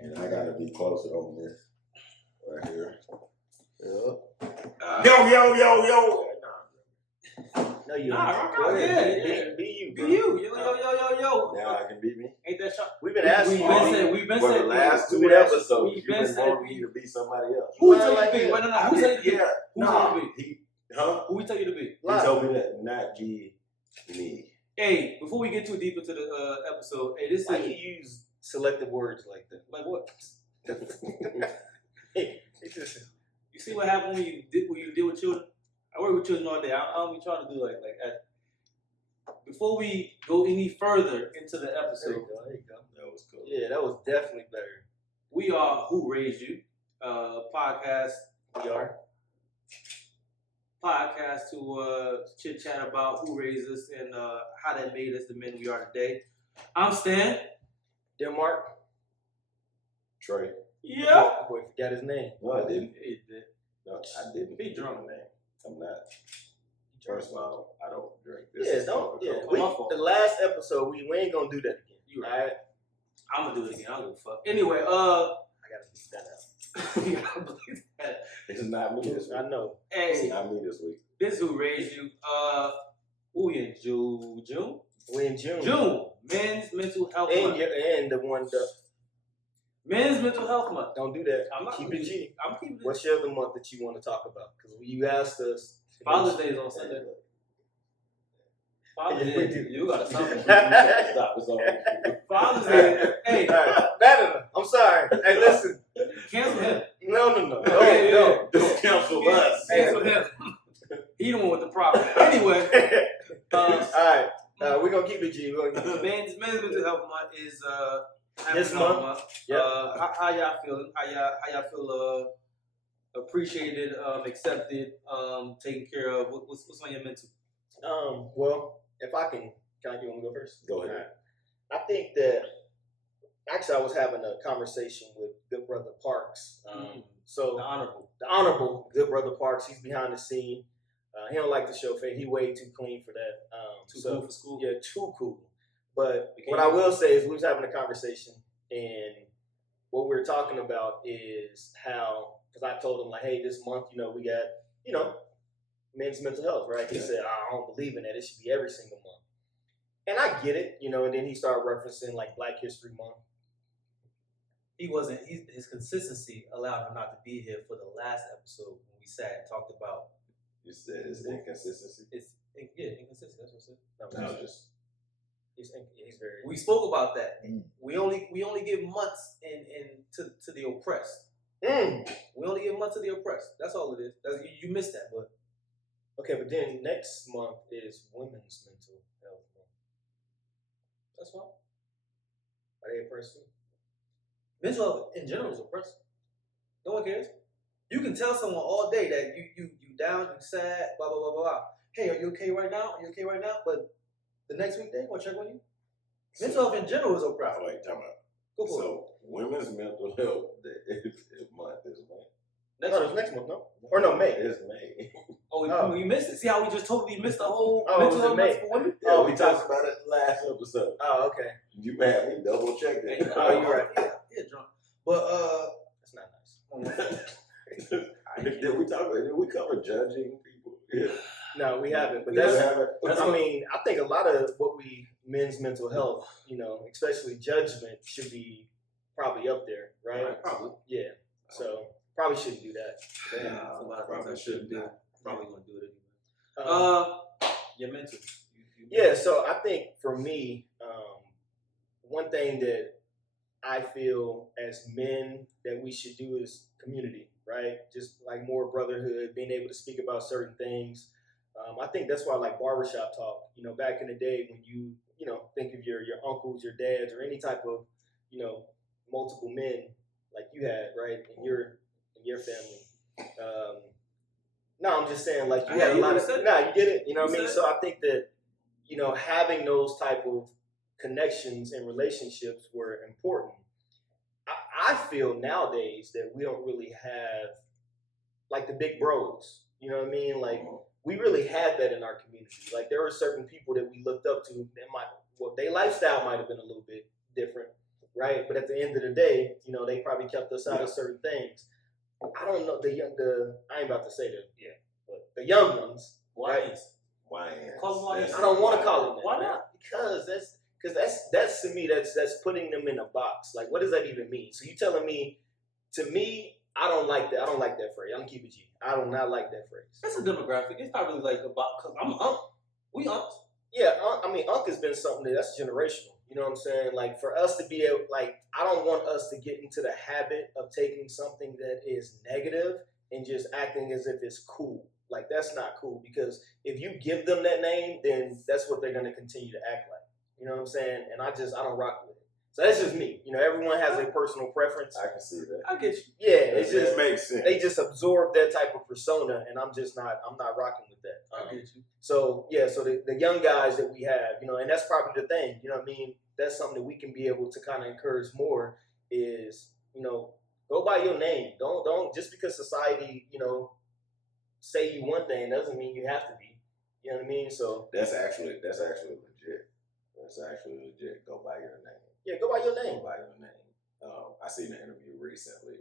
And I gotta be closer on this right here. Yo. No, you rock out. Yeah. Be you, Be bro. you. Yo. Now I can beat me. Ain't that sharp? We've been asking you. We've been For the saying last two we've episodes, we've you've been been saying wanting me to be somebody else. Who Well, tell you like to be? that. Wait, no. Who tell you to be? Yeah. Who tell you to be? Who Who we tell you to be? He told me that, not G, me. Hey, before we get too deep into the episode, hey, this Why is you use selective words like that? like what? Hey, it's just You see what happened when you deal with children? I work with children all day. I don't be trying to do like before we go any further into the there episode, you go. That was cool. Yeah, that was definitely better. we are Who Raised You, podcast. We are. Podcast to chit chat about who raised us and how that made us the men we are today. I'm Stan. Denmark. Trey. Yeah. Boy, forgot his name. No, I didn't. He did. No, I didn't. Be drunk. Man. I'm not. First of all, I don't drink this. Yeah, is don't. Coca-Cola. Yeah, My fault. the last episode, we ain't gonna do that again. You All right. right. I'm gonna do it again. I don't give a fuck. Anyway, I gotta beat that out. you gotta believe that. It's not me this week. I know. It's Hey, not me this week. this is Who Raised You. We in June. We in June. June. Men's Mental Health And Month. and the one that Men's Mental Health Month. don't do that. I'm not Keep gonna it do G. I'm keeping it. What's your other month that you want to talk about? Because you asked us. Father's Day is on Sunday. Father's Yeah, we Day. do. You got something. Stop. It's all. Father's Day. Hey, All right. No. I'm sorry. Hey, listen. cancel him. No. Yeah. No. Don't cancel us. Cancel him. He the one with the problem. Anyway, All right. We're gonna keep it G. We're gonna keep it G. Men's Mental Health Month is This Health month? Yep. Yep. How y'all feeling? How y'all feel appreciated, accepted, taken care of? What's on your mental? Well, if I can you want me to go first? Go ahead. All right. I think that actually I was having a conversation with Good Brother Parks. So The honorable. the honorable Good Brother Parks, he's behind the scene. He don't like to show face. He way too clean for that. Too cool for school. Yeah, too cool. But what I will say is we was having a conversation, and what we were talking about is how, because I told him like, hey, this month, we got, men's mental health, right? He said, I don't believe in that. It should be every single month. And I get it, and then he started referencing like Black History Month. He wasn't. His consistency allowed him not to be here for the last episode when we sat and talked about. You said it's inconsistency. Inconsistent. That's what I said. No, just He's very. We spoke about that. We only give months to the oppressed. We only give months to the oppressed. That's all it is. You missed that, but Okay, but then next month is Women's Mental Health Month. that's fine. Are they oppressed? Mental health in general is oppressive. No one cares. You can tell someone all day that you down, you sad, blah blah blah blah blah. Hey, are you okay right now? Are you okay right now? But the next week they gonna check on you. Mental health in general is oppressive. wait, time out. Go for it. So women's mental health month is May. No, it's next month, no? Or no, May. It's May. Oh, you missed it. See how we just totally missed the whole Oh, mental it was health in May. month for women? Yeah, we talked about it last episode. Oh, okay. You had me double check Hey, it. Oh, you're right. Yeah, drunk. But That's not nice. Did we talk about? Did we cover judging people? Yeah. No, we haven't. But We that's, haven't. I think a lot of what men's mental health, especially judgment, should be probably up there, right? Probably. Yeah. So probably shouldn't do that. There's Nah, a lot of probably things I shouldn't do. not. Probably gonna do it anyway. Your mental. Yeah, so I think for me, one thing that I feel as men that we should do is community, right? Just like more brotherhood, being able to speak about certain things. I think that's why I like barbershop talk. Back in the day when you think of your uncles, your dads, or any type of, multiple men like you had, right, in your family. No, I'm just saying, like, you had a lot of. No, you get it. You know what I mean? So I think that, having those type of connections and relationships were important. I feel nowadays that we don't really have, like, the big bros. You know what I mean? Like, we really had that in our community. Like, there were certain people that we looked up to that their lifestyle might have been a little bit different, right? But at the end of the day, you know, they probably kept us out of certain things. I don't know I ain't about to say but the young ones, right? YNs. I don't want to call them that. Why not? Because that's to me that's putting them in a box. Like, what does that even mean? So you telling me, to me, I don't like that. I don't like that phrase. I'm gonna keep it G. I do not like that phrase. That's a demographic. It's not really like about because I'm Unc. We Unc. Yeah, I mean, Unc has been something that's generational. You know what I'm saying? Like, for us to be able, like, I don't want us to get into the habit of taking something that is negative and just acting as if it's cool. Like, that's not cool, because if you give them that name, then that's what they're going to continue to act like. You know what I'm saying? And I don't rock with it. So that's just me. You know, everyone has a personal preference. I can see that. I get you. Yeah, It just makes sense. they just absorb that type of persona, and I'm not rocking with that. I get you. So yeah, so the young guys that we have, you know, and that's probably the thing, you know what I mean? That's something that we can be able to kind of encourage more is, you know, go by your name. Don't just because society, you know, say you one thing doesn't mean you have to be. You know what I mean? So That's actually legit. That's actually legit. Go by your name. yeah, go by your name. Go by your name. I seen an interview recently.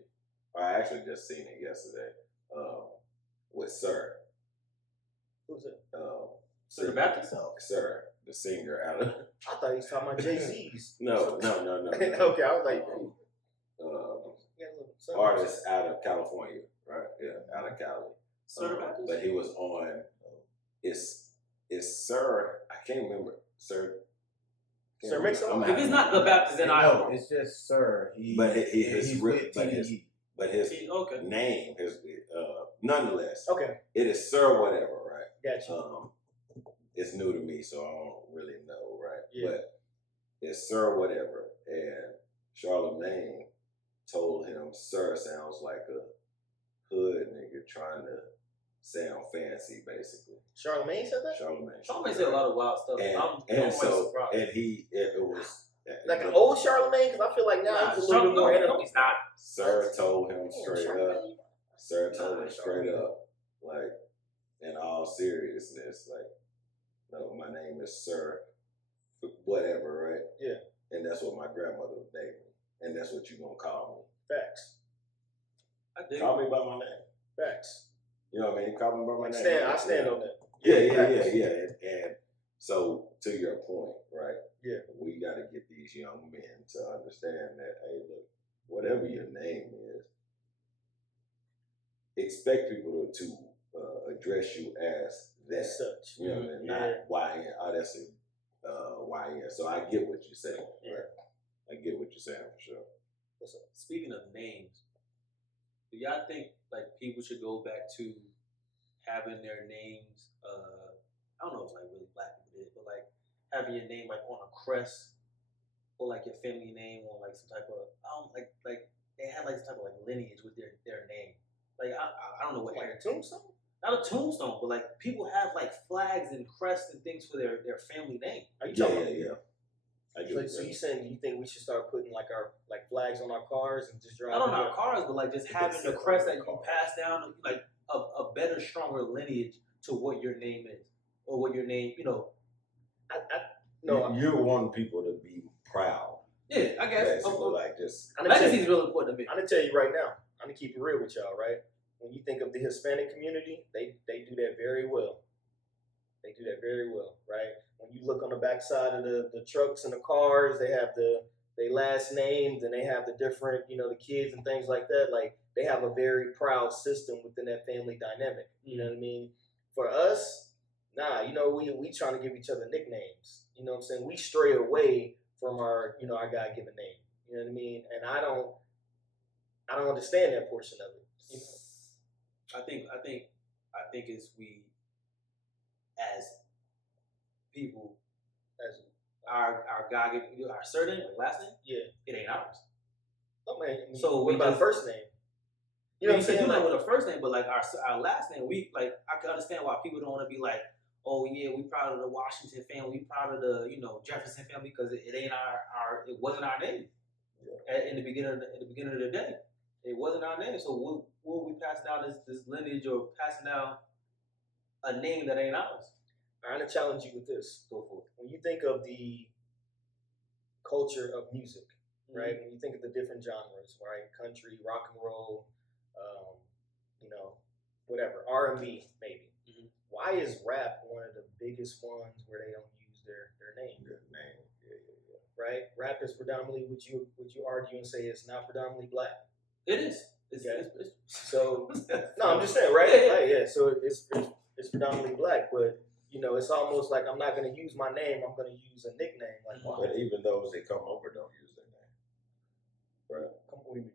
I actually just seen it yesterday. With Sir. Who's it? Sir the Baptist? Sir, the singer out of I thought he was talking about Jay-Z's. no. Okay, I was like, Artist out of California, right? Yeah, out of Cali. Sir the Baptist? But he was on. It's Sir. I can't remember Sir. Sir Mix-a-Lot? If it's not the Baptist, then I No, don't. it's just Sir. But his he's real- with but his- TDE. But his Okay. name, his nonetheless, Okay, it is Sir whatever, right? gotcha. It's new to me, so I don't really know, right? Yeah. But it's Sir whatever, and Charlemagne told him Sir sounds like a hood nigga trying to sound fancy, basically. Charlemagne said that? Charlemagne said a lot of wild stuff. I'm always surprised. and it was Like an old Charlemagne? Because I feel like now he's a little bit more no, he's not. Sir told him Damn, straight up. Charlemagne? Sir told him straight up, like, in all seriousness, like, no, my name is Sir, whatever, right? Yeah. And that's what my grandmother named me, and that's what you gonna call Facts. I me. dig Call me by my name. Facts. You know what I mean? Call me by my name. I stand on that. Yeah. And so, to your point, right? Yeah. We got to get these young men to understand that, hey, look, whatever your name is, expect people to address you as that. As such. You know what I mean? Yeah. Not YN. Oh, that's a YN. So I get what you're saying. Right? I get what you're saying for sure. What's up? Speaking of names, do y'all think like people should go back to having their names? I don't know if like really black people did, but like having your name like on a crest or like your family name on like some type of like they had like some type of like lineage with their name. Like I don't know what Like a tombstone? not a tombstone, but like people have like flags and crests and things for their family name. Are you talking about? Yeah. I get what So you're you saying you think we should start putting like our flags on our cars and just drive? Not on our cars, but like just You having can the sit crest on that the you car. pass down, like a better, stronger lineage to what your name is or what your name, No, You're wanting people to be proud. Yeah, I guess. Basically, like just. Legacy is really important to me. I'm gonna tell you right now. I'm gonna keep it real with y'all, right? When you think of the Hispanic community, they do that very well. They do that very well, right? When you look on the backside of the trucks and the cars, they have their last names and they have the different, the kids and things like that. Like they have a very proud system within that family dynamic. You know what I mean? For us, nah, we trying to give each other nicknames. You know what I'm saying? We stray away from our God-given name. You know what I mean? And I don't understand that portion of it. You know? I think it's we as people, as our God given our surname, like last name, Yeah. it ain't ours. Oh man. So what we about just- first name? You know what I'm saying? You Like, know with a first name, but like our last name, we like I can understand why people don't want to be like, oh yeah, we proud of the Washington family, we proud of the Jefferson family because it ain't it wasn't our name. Yeah. In the beginning of the day, it wasn't our name. So will we pass down this lineage or passing down a name that ain't ours? I'm gonna challenge you with this. Go for it. When you think of the culture of music, right? When you think of the different genres, right? Country, rock and roll, whatever, R&B maybe. Mhm. Why is rap one of the biggest ones where they don't use their name? Their name. Right? Rap is predominantly, would you argue and say it's not predominantly black? It is. So no, I'm just saying, right? Yeah. Right, yeah. So it's predominantly black, but it's almost like I'm not going to use my name. I'm going to use a nickname. Like, wow. But even those that come over don't use their name. Right? What do you mean?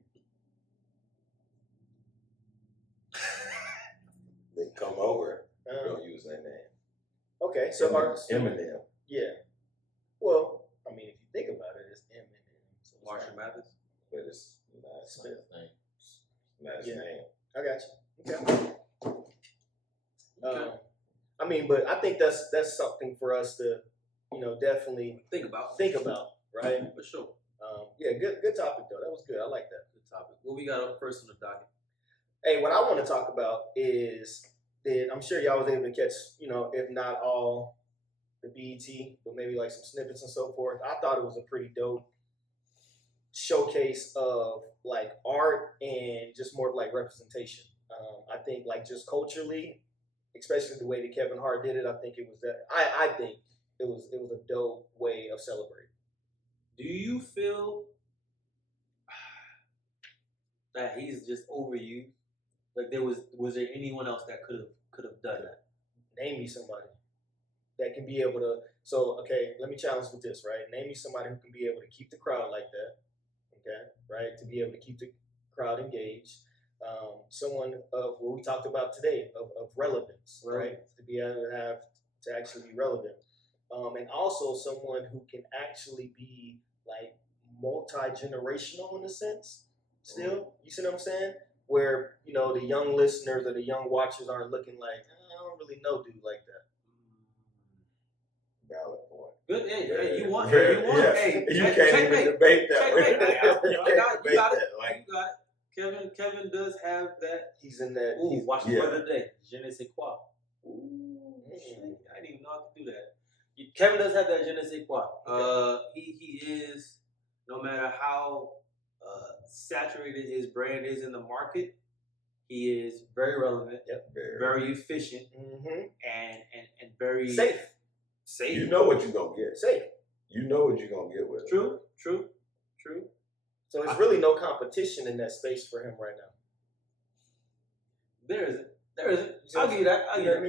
They come over, don't use their name. Okay, so Eminem. Yeah. Well, I mean, if you think about it, it's Eminem. So Marshall Mathers. But it's not his name. Not his name. I got you. Okay. I mean, but I think that's something for us to, definitely think about, right? For sure. Yeah, good topic though. That was good. I like that. Good topic. What we got up first on the docket? Hey, what I want to talk about is that I'm sure y'all was able to catch, if not all the BET, but maybe like some snippets and so forth. I thought it was a pretty dope showcase of like art and just more of like representation. I think like just culturally, especially the way that Kevin Hart did it, I think it was that. I think it was a dope way of celebrating. Do you feel that he's just overused? Like was there anyone else that could have done that? Name me somebody that can be able to. So okay, let me challenge with this, right? Name me somebody who can be able to keep the crowd like that. Okay, right? To be able to keep the crowd engaged. Someone of what we talked about today of relevance, right? To be able to actually be relevant. And also someone who can actually be like multi-generational in a sense. Still, you see what I'm saying? Where the young listeners or the young watchers aren't looking like, I don't really know dude like that. Valid point. Good. Hey, you want? Yeah. Hey, you can't even debate that. You got it. Like, You got it. Kevin does have that. He's in that. Ooh, watch the yeah. word of the day. Je ne sais quoi. Ooh, shit. I didn't even know I could do that. Kevin does have that je ne sais quoi. He is, no matter how saturated his brand is in the market, he is very relevant, very efficient, and very safe. You know what you're gonna get. Safe. You know what you're gonna get with it. True. So there's really no competition in that space for him right now. There isn't. I'll give you that. You know what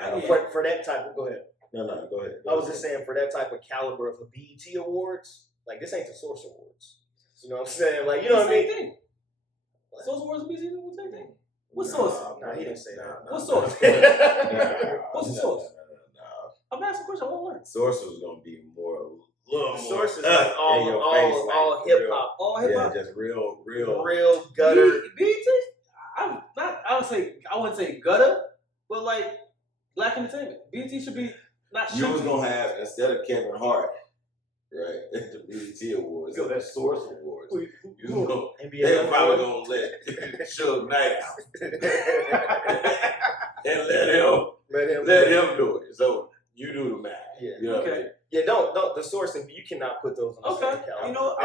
I mean? For that type of, go ahead. No, go ahead. I was just saying, for that type of caliber of the BET Awards, like this ain't the Source Awards. You know what I'm saying? Like, you know what I mean? Thing. Source Awards and BET Awards, same thing. What source? Nah, he didn't say that. What source? What's the source? I'm asking a question. I want to learn. Source was gonna be more. Source is like all hip hop, all hip hop, just real gutter. BET. I wouldn't say gutter, but like black entertainment. BET should be not. You was gonna have, instead of Kevin Hart, right, at the BET Awards, Yo, the Source Awards. You know, NBA they're probably gonna let Suge Knight out and let him do it. So you do the math. Yeah. You know what I mean? Yeah, don't the Source, and you cannot put those on the same caliber. You know,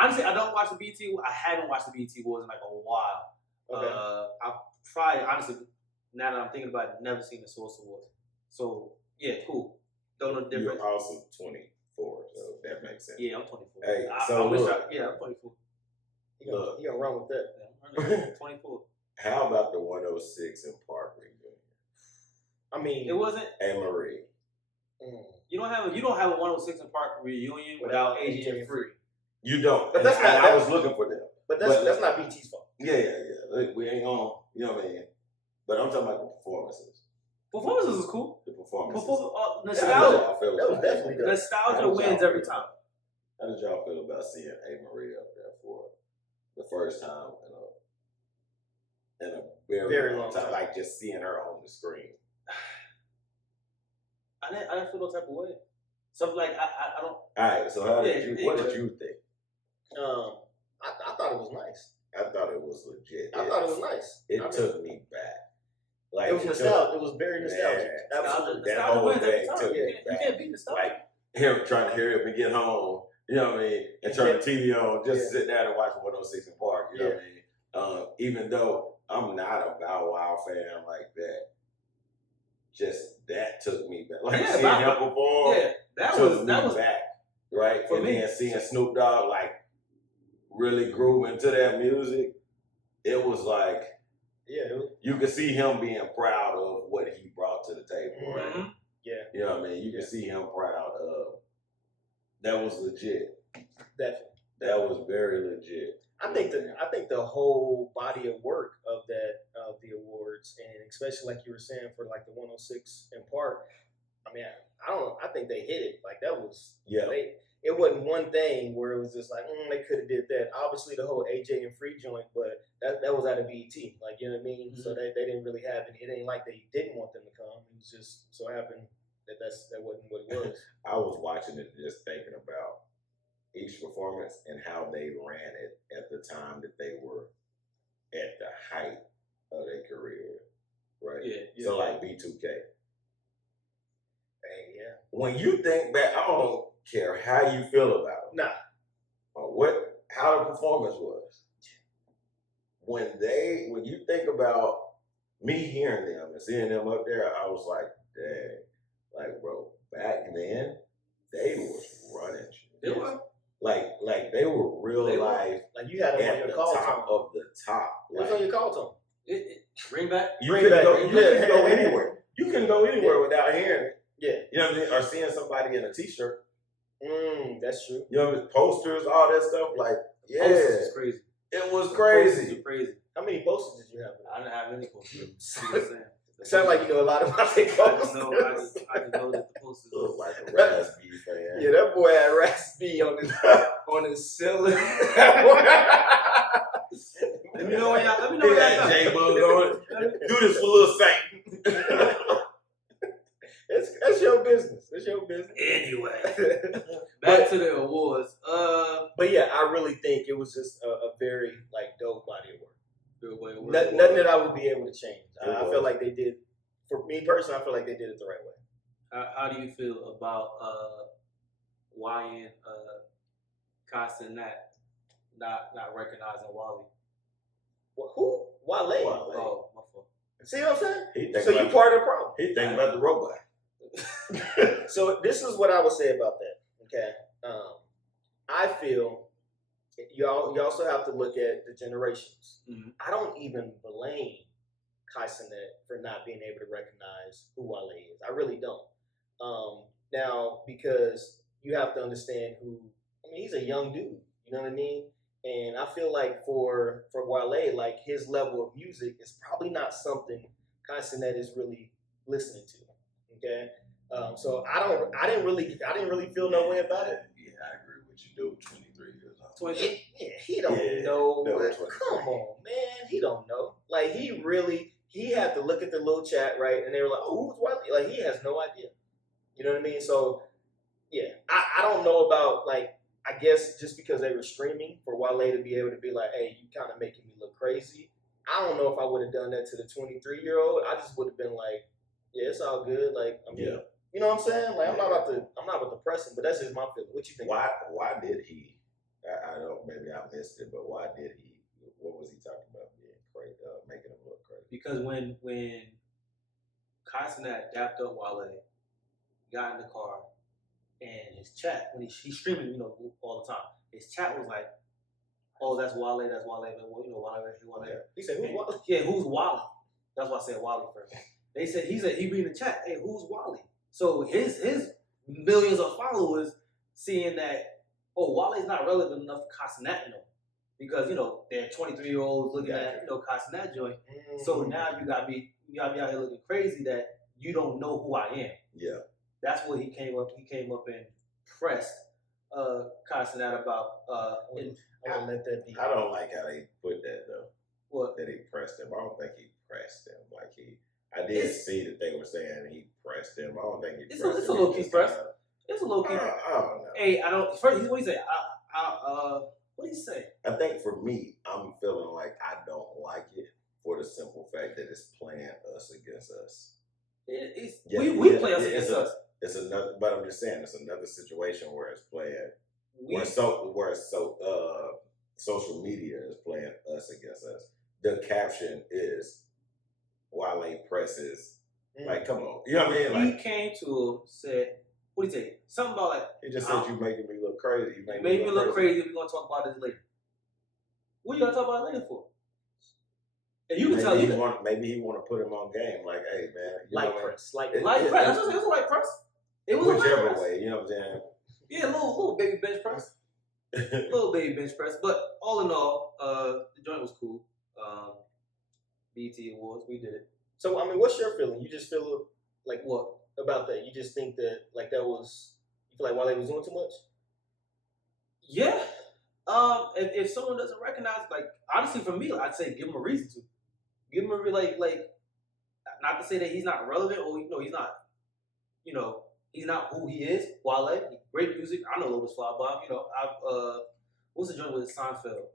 honestly, I don't watch the BET. I haven't watched the BET Awards in like a while. Okay. I've probably, honestly, now that I'm thinking about it, never seen the Source Awards. So yeah, cool. Don't know the difference. You're also 24, so that makes sense. Yeah, I'm 24. Hey, I'm 24. You gonna run with that? Yeah, I'm 24. How about the 106 in Park reunion? I mean, It wasn't. A. Marie. You don't have a 106 in Park reunion without AJ and Free. You don't. But that's I was looking for them. But that's not BT's fault. Yeah. Look, we ain't on. You know what I mean? But I'm talking about the performances. Performances is cool. The performances. Nostalgia. That was definitely good. Nostalgia wins every time. How did y'all feel about seeing A. Marie up there for the first time in a very long time? Like just seeing her on the screen. I didn't feel no type of way. So like I don't. All right. So what did you think? I thought it was nice. I thought it was legit. I thought it was nice. It took me back. Like it was nostalgic. It was very nostalgic. Yeah, absolutely. That whole thing took me You back. can't beat nostalgia. Like him trying to hurry up and get home, You know what I mean? And turn the TV on, just sit down and watch 106 in Park. You know what I mean? Even though I'm not a Bow Wow fan like that, just that took me back. Like seeing him perform, that was back, right? For and me. then seeing Snoop Dogg like really grooving to that music, it was like, you could see him being proud of what he brought to the table, right? Mm-hmm. Yeah, you know what I mean. You can see him proud of. That was legit. Definitely, that was very legit. I think the whole body of work of the awards, and especially like you were saying for like the 106 in Park, I mean, I think they hit it. Like that was it wasn't one thing where it was just like they could have did that. Obviously the whole AJ and Free joint, but that was out of BET. Like, you know what I mean? Mm-hmm. So they didn't really have it. It ain't like they didn't want them to come. It was just so happened that wasn't what it was. I was watching it just thinking about each performance and how they ran it at the time that they were at the height of their career, right? Yeah. So like B2K. Hey, yeah. When you think back, I don't care how you feel about it. Nah. Or how the performance was. When you think about me hearing them and seeing them up there, I was like, dang. Like, bro, back then, they was running shit. They were? Like they were real life. Like you had them on your call top tone. of the top. It was on your call tone. Bring back. You can go anywhere. You can go anywhere without hearing it. Yeah. You know what I mean? Or seeing somebody in a t-shirt. That's true. You know, posters, all that stuff. Like, yeah. Posters is crazy. It was crazy. Posters are crazy. How many posters did you have? I didn't have any posters. It sounds like you know a lot about their posters. I just know that the posters look like a Raz B fan. Yeah, that boy had Raz B on his ceiling. Let me know when y'all got J-Bug on it. Do this for Lil Saint. That's your business. That's your business. Anyway, back to the awards. But yeah, I really think it was just a very like dope body of work. Nothing that I would be able to change. I feel like they did. For me personally, I feel like they did it the right way. How do you feel about YN Constant not recognizing Wally? Who? Wale. Oh, my fault. See what I'm saying? So you part of the problem. He think about the robot. So this is what I would say about that. Okay, I feel you also have to look at the generations. Mm-hmm. I don't even blame Kai Cenat for not being able to recognize who Wale is. I really don't. Now, because you have to understand he's a young dude. You know what I mean? And I feel like for Wale, like his level of music is probably not something Kai Cenat is really listening to. Okay, so I didn't really feel no way about it. Yeah, I agree with you. Dude, 23 years old. He don't know. Come on, man, he don't know. Like he had to look at the little chat, right? And they were like, "Oh, who's Wale?" Like he has no idea. You know what I mean? So yeah, I don't know about like. I guess just because they were streaming for Wale to be able to be like, "Hey, you kind of making me look crazy." I don't know if I would have done that to the 23-year-old. I just would have been like, "Yeah, it's all good." Like, I mean, you know what I'm saying? Like, I'm not about to press him, but that's just my feeling. What you think? Why did he? I don't. Maybe I missed it, but why did he? What was he talking about being crazy, making him look crazy? Because when Kai Cenat dapped up Wale, got in the car. And his chat, when he's streaming, all the time, his chat was like, "Oh, that's Wale, Wale." He said, "Who's Wale?" Yeah, who's Wale? That's why I said Wale first. He read in the chat, "Hey, who's Wale?" So his millions of followers seeing that, oh, Wale's not relevant enough for Kai Cenat because they're 23-year-olds looking at Kai Cenat joint. Mm-hmm. So now you gotta be out here looking crazy that you don't know who I am. Yeah. That's what he came up and pressed Kai Cenat about. I'll let that be. I don't like how they put that though. What? That he pressed him. I don't think he pressed him. Like I did see that they were saying he pressed him. I don't think he pressed him. It's a low key press. It's a low key. I don't know. Hey, I don't. First, what he say? What did he say? I think for me, I'm feeling like I don't like it for the simple fact that it's playing us against us. We play us against us. It's another, but I'm just saying it's another situation where it's playing where social media is playing us against us. The caption is Wale presses. Like, come on. You know what I mean? Like, he came to him, said, what did he say? Something about like, he just said, you making me look crazy. You made me look crazy. We're going to talk about this later. What are you going to talk about it later for? And you can tell you maybe he want to put him on game. Like, hey, man. Light press. Light press. It was a light press. It was whichever a light press. way, you know what I'm saying? Yeah, little baby bench press. Little baby bench press. But all in all, the joint was cool. BET Awards, we did it. So, I mean, what's your feeling? You just feel like what about that? You just think that like that was, you feel like Wale was doing too much? Yeah. If someone doesn't recognize, like, honestly, for me, I'd say give him a reason to. Give him a like, not to say that he's not relevant or he's not, he's not who he is. Wale, great music. I know Lotus Flower Bomb. What's the joint with Seinfeld?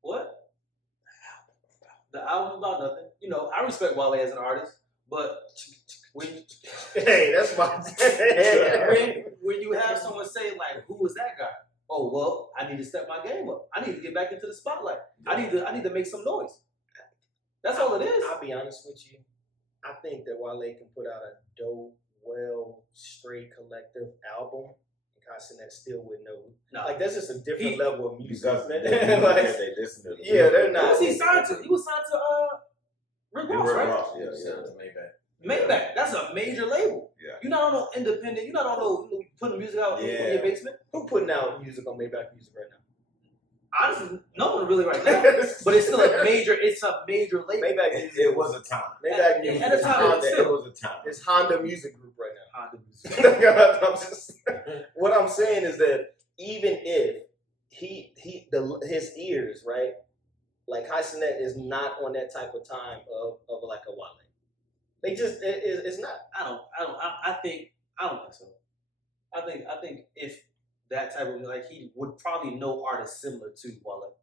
What? The album about nothing. I respect Wale as an artist, but hey, that's my when you have someone say like, "Who was that guy?" Oh well, I need to step my game up. I need to get back into the spotlight. I need to make some noise. That's all it is. I'll be honest with you. I think that Wale can put out a dope, straight collective album. That still would know. No. Like that's just a different level of music. Because they listen to they're not. Who was he signed to? He was signed to Rick Ross, right? Yeah. Maybach. That's a major label. Yeah. You're not on no independent. You're not on no putting music out in your basement. Who putting out music on Maybach Music right now? Honestly, no one really right now. But it's still a major. It's a major label. Maybach Music. It was a time. Maybach Music. At a time, it was a time. It's Honda Music Group right now. Honda Music. What I'm saying is that even if his ears, right, like Highsnet is not on that type of time of like a Wale. They just it's not. I don't think so. I think if that type of like he would probably know artists similar to Wale.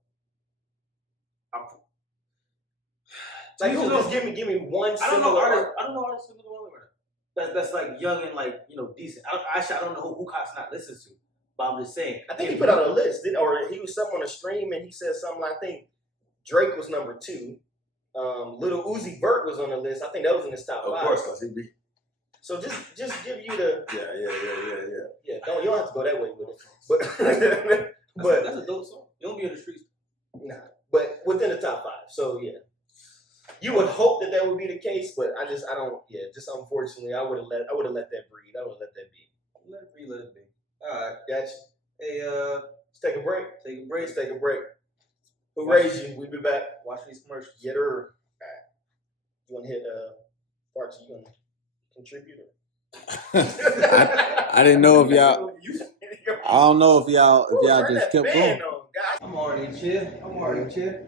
Like just give me one. I don't know artists similar to Wale. That's like young and like decent. I don't know who Cox not listens to, but I'm just saying. I think he put out a list, or he was something on a stream and he said something. I think Drake was number 2. Little Uzi Vert was on the list. I think that was in his top 5. Of course, because he be. So just give you the Yeah. You don't have to go that way with it, but that's a dope song. You don't be in the streets. Nah, but within the top 5. So yeah, you would hope that would be the case, but I don't. Yeah, just unfortunately, I would have let that breathe. I would have let that be. Let it be. All right, gotcha. Hey, let's take a break. Let's take a break. Who raised you? We'll be back. Watch these commercials. Get her. All right. You want to hit Archie? You want to contribute? I didn't know if y'all. I don't know if y'all just kept going. I'm already chill.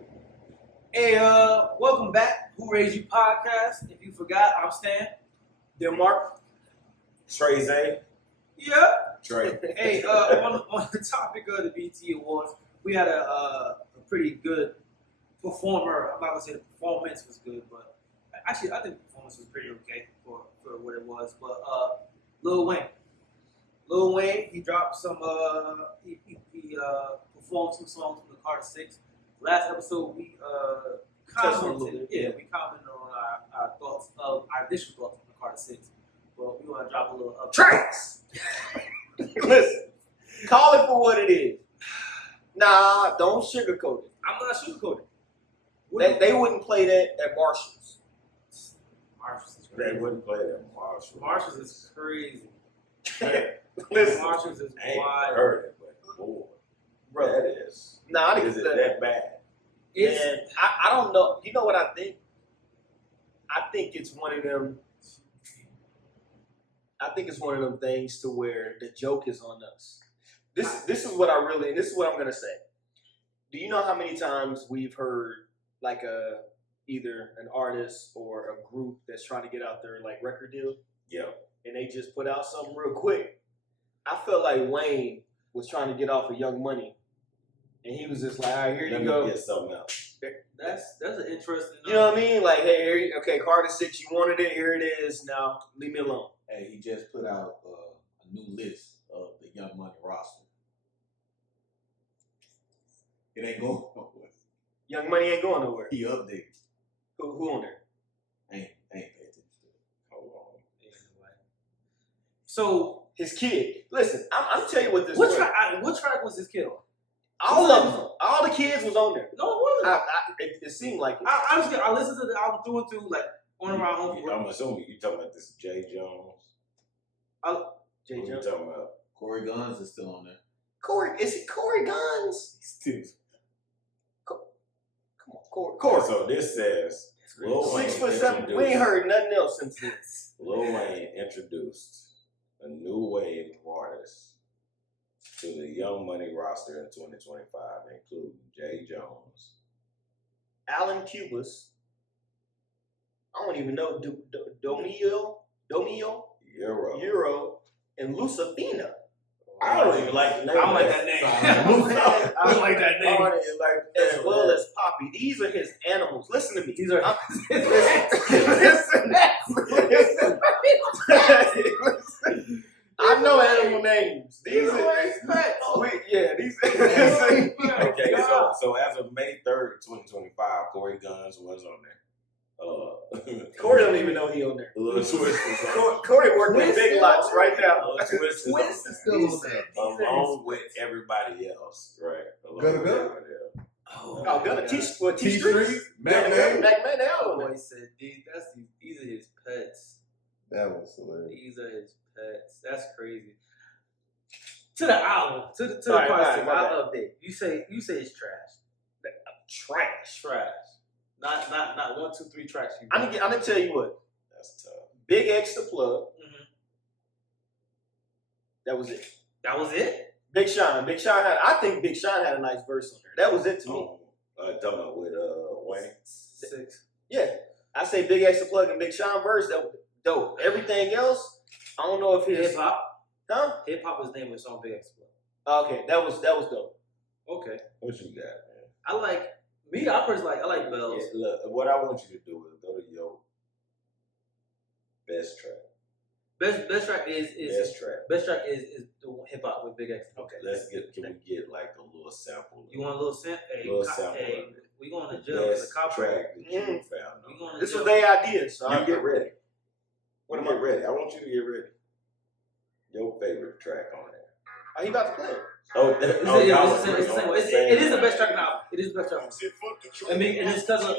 Hey, welcome back. Who Raised You podcast. If you forgot, I'm Stan. Dear Mark. Trey Zay. Yeah. Trey. Hey, on the topic of the BET Awards, we had a pretty good performer. I'm not gonna say the performance was good, but actually I think the performance was pretty okay for what it was. But Lil Wayne, he dropped some. He performed some songs from the Carter 6. Last episode we commented. Yeah, we commented on our thoughts of our initial thoughts on the Carter 6. But we want to drop a little tracks. Listen, call it for what it is. Nah, don't sugarcoat it. I'm not sugarcoating. They wouldn't play that at Marshall's. Marshall's is crazy. They wouldn't play that Marshall. Marshall's is crazy. Listen, Marshall's is I ain't wild. heard it, but boy, bro, that is. Nah, is it that bad? And I don't know. You know what I think? I think it's one of them. I think it's one of them things to where the joke is on us. This is what I'm gonna say. Do you know how many times we've heard like either an artist or a group that's trying to get out their like record deal? Yeah. And they just put out something real quick. I felt like Wayne was trying to get off of Young Money, and he was just like, "All right, here you go." Get something else. That's an interesting. You know what I mean? Like, hey, okay, Carter 6, you wanted it. Here it is. Now leave me alone. Hey, he just put out new list of the Young Money roster. It ain't going nowhere. Young Money ain't going nowhere. He updated. Who on there? Ain't pay attention to it. Hold on. So His kid. Listen, I'm telling you what this what was. track was this kid on? All of them. All the kids was on there. No, it wasn't. It seemed like it. I listened to the album through and through, like on around home. I'm assuming you talking about this Jay Jones. Jay Who you Jones. talking about? Corey Guns is still on there. Is it Corey Guns? Still. Come on, Corey. So this says Lil Wayne 6'7". We ain't heard nothing else since this. Lil Wayne introduced a new wave of artists to the Young Money roster in 2025, including Jay Jones, Alan Cubas. I don't even know. Domio, Euro, and Lucifina. I don't even like the name. I don't like that name. I don't like that name. I don't even like the As name. well as Poppy. These are his animals. Listen to me. These are Listen. I know animal names. These are his pets. these. Okay, so as of May 3rd, 2025, Corey Guns was on there. Corey don't even know he on there. Little Twist was on Corey working in Big Twist Lots right now. Little Twist is Twist is on still there. on there. Along with everybody else, right? Along Gunna with Gunna? everybody else. Oh, gonna teach what T T Street? Street, Mac Man. Mac Man, they all on there. Boy said, these are his pets. That was hilarious. These are his pets. That's crazy. To the album, to the All right, question, my I bad. update. You say it's trash. Trash. Not 1, 2, 3 tracks. I'm gonna tell you what. That's tough. Big X the plug. Mhm. That was it. That was it. Big Sean had. I think Big Sean had a nice verse on there. That was it to me. Talking about with Wayne. 6. Yeah, I say Big X the plug and Big Sean verse. That was dope. Everything else, I don't know if his Hip hop. huh. Hip hop was named with song Big X Club. Okay, that was dope. Okay. What you got, man? I like me. I personally I like Bells. Yeah, look, what I want you to do is go to your best track. Best track is Best track. best track is the hip hop with Big X. Okay, Can we get like a little sample? You want a little sample? Little sample. Hey, we going to jail for the Best cop track that you Mm. found. We going to this jail. was their idea, so You I get ready. What You am I get ready. I want you to get ready. Your favorite track on there. He about to play it. Oh, It's the y'all same. agree It's the on same. the It same is the best track. track now. It is the best track. I mean, and it's because of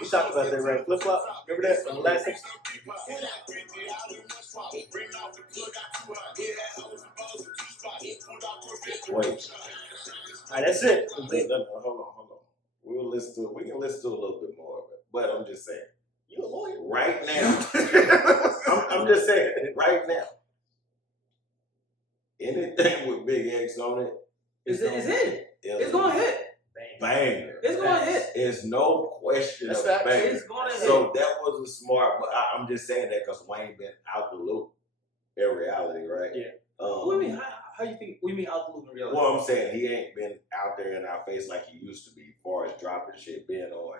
We talked about that right flip flop. Remember that from the last episode? Wait. All right, that's it. No, hold on. We'll listen to it. We can listen to a little bit more of it. But I'm just saying. You a lawyer? Right now. I'm just saying. Right now. Anything with Big X on it. it's it. It's going to hit. Banger. It's going to hit. There's no question That's of facts. banger. It's going to hit. So that was a smart, but I'm just saying that because Wayne been out the loop in reality, right? Yeah. What do you mean? How you think? What do you mean out the loop in reality? Well, I'm saying he ain't been out there in our face like he used to be, as far as dropping shit, being on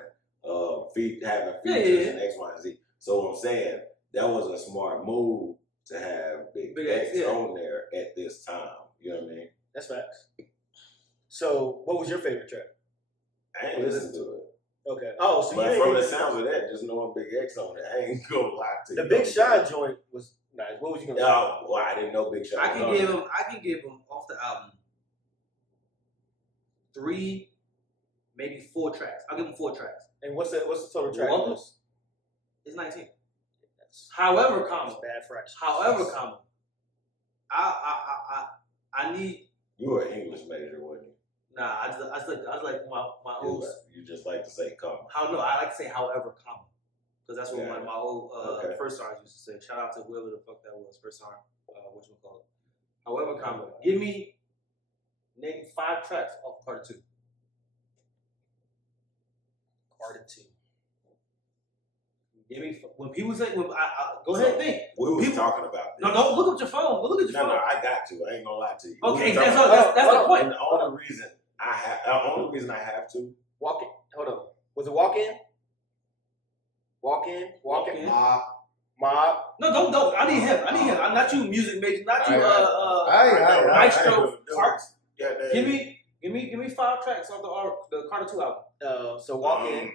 having features and X, Y, and Z. So I'm saying that was a smart move to have Big X yeah. on there at this time. You know what I mean? That's facts. So, what was your favorite track? I ain't listened to it. Okay. Oh, so But you from the ain't sounds of that, just knowing Big X on it, I ain't gonna lie to you. the Big Sean joint was nice. What was you gonna say? Oh, well, I didn't know Big Sean. I was can on give there. him. I can give him off the album 3, maybe 4 tracks. I'll give him 4 tracks. And what's the total track Welcome. list? It's 19. That's However, comma. bad fraction. However, comma. I need. You were an English major, wasn't you? Nah, I just like my old. You just like to say comma. I like to say however, comma. Because that's what Yeah. my old Okay. first sergeant used to say. Shout out to whoever the fuck that was, first sergeant. Whatchamacallit. However, comma. Give me name 5 tracks off part 2. Part 2. Give me when people say go ahead and think. We was People- talking about this. No, don't look at your phone. Look at your No, phone. I got to. I ain't gonna lie to you. Okay, We was that's talking about- the point. And the only reason I have to Walk it. Hold on. Was it Walk In? Walk In? Mob. No, don't. I need him. I'm not you, music major. Not you, Maestro. Give me 5 tracks off the Carter 2 album. So Walk In.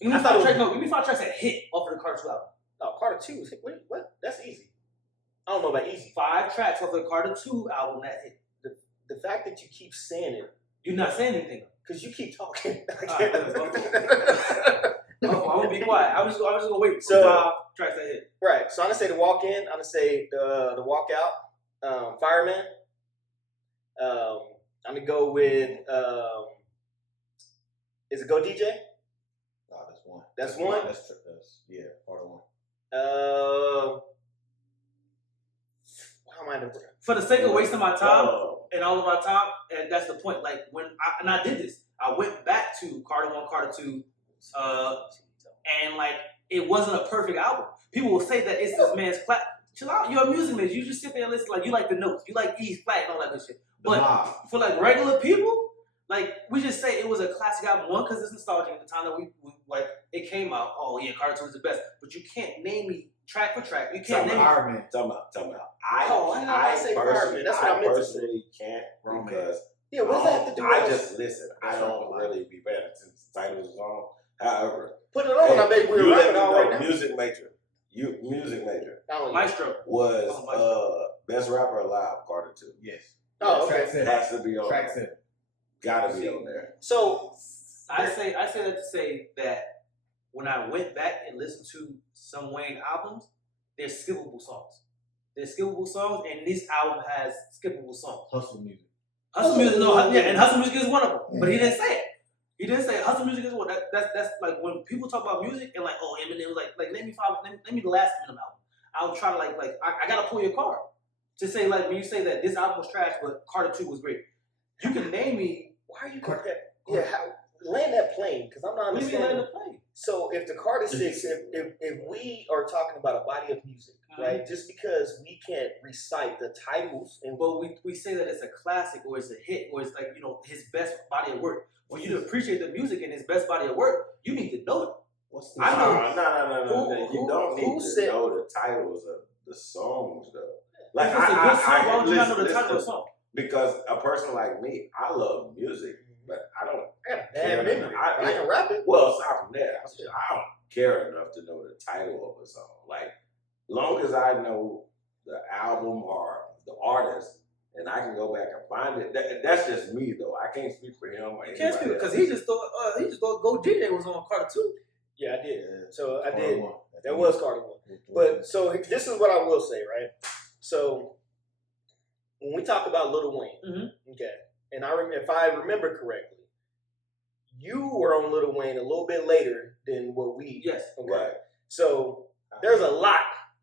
Give me 5 tracks that hit off of the Carter 2 album. No, Carter 2 is hit. What? That's easy. I don't know about easy. 5 tracks off the Carter 2 album that hit. The fact that you keep saying it. You're not saying anything. Because you keep talking. I'm gonna be quiet. I was just gonna wait for So, 5 tracks that hit. Right. So I'm gonna say the Walk In. I'm gonna say the Walk Out. Fireman. I'm gonna go with. Is it Go DJ? No, that's one. That's one. That's part of one. How am I? For the sake of wasting my time and all of our time, and that's the point. Like I did this. I went back to Carter 1, Carter 2, and like it wasn't a perfect album. People will say that it's this man's class. Chill out, you're a music major. You just sit there and listen. Like you like the notes, you like E's flat and all that good shit. But for like regular people, like we just say it was a classic album. One, because it's nostalgic at the time that we like it came out. Oh yeah, Carter 2 is the best. But you can't name me track for track. You can't name me. Talking about. I say Fireman. That's what I meant to say. Personally can't because what does that have to do with I just listen. I don't really be paying attention to the titles of the song. However, put it on. I bet we're rapping all right now. Music major. Maestro was best rapper alive. Carter 2. Yes. Oh, okay. Has to be on Track there. 7. Gotta be on there. So I say that to say that when I went back and listened to some Wayne albums, there's skippable songs. And this album has skippable songs. Hustle music. And hustle music is one of them. But he didn't say it. He didn't say hustle music is one. That's like when people talk about music and like, oh, Eminem was like name me the last Eminem album. I'll try to like I gotta pull your card to say like when you say that this album was trash, but Carter 2 was great. You can name me. Why are you land that plane? Because I'm not understanding. Land the plane. So if the Carter 6, if we are talking about a body of music, right? Just because we can't recite the titles, but we say that it's a classic or it's a hit or it's like his best body of work. For you to appreciate the music and his best body of work, you need to know it. No. You don't need to know the titles of the songs though. Like if it's a good song, why would you not know the title of the song? Because a person like me, I love music, but I don't. I got a bad memory. I can rap it. Well, aside from that, I don't care enough to know the title of a song. Like, long as I know the album or the artist, and I can go back and find it. That's just me, though. I can't speak for him. Or can't speak because he just thought Go DJ was on Carter 2. Yeah, I did. So I did. That was Carter 1. But so this is what I will say, right? So when we talk about Lil Wayne, okay, and if I remember correctly, you were on Lil Wayne a little bit later than what we. Yes. Okay. Right. So there's a lot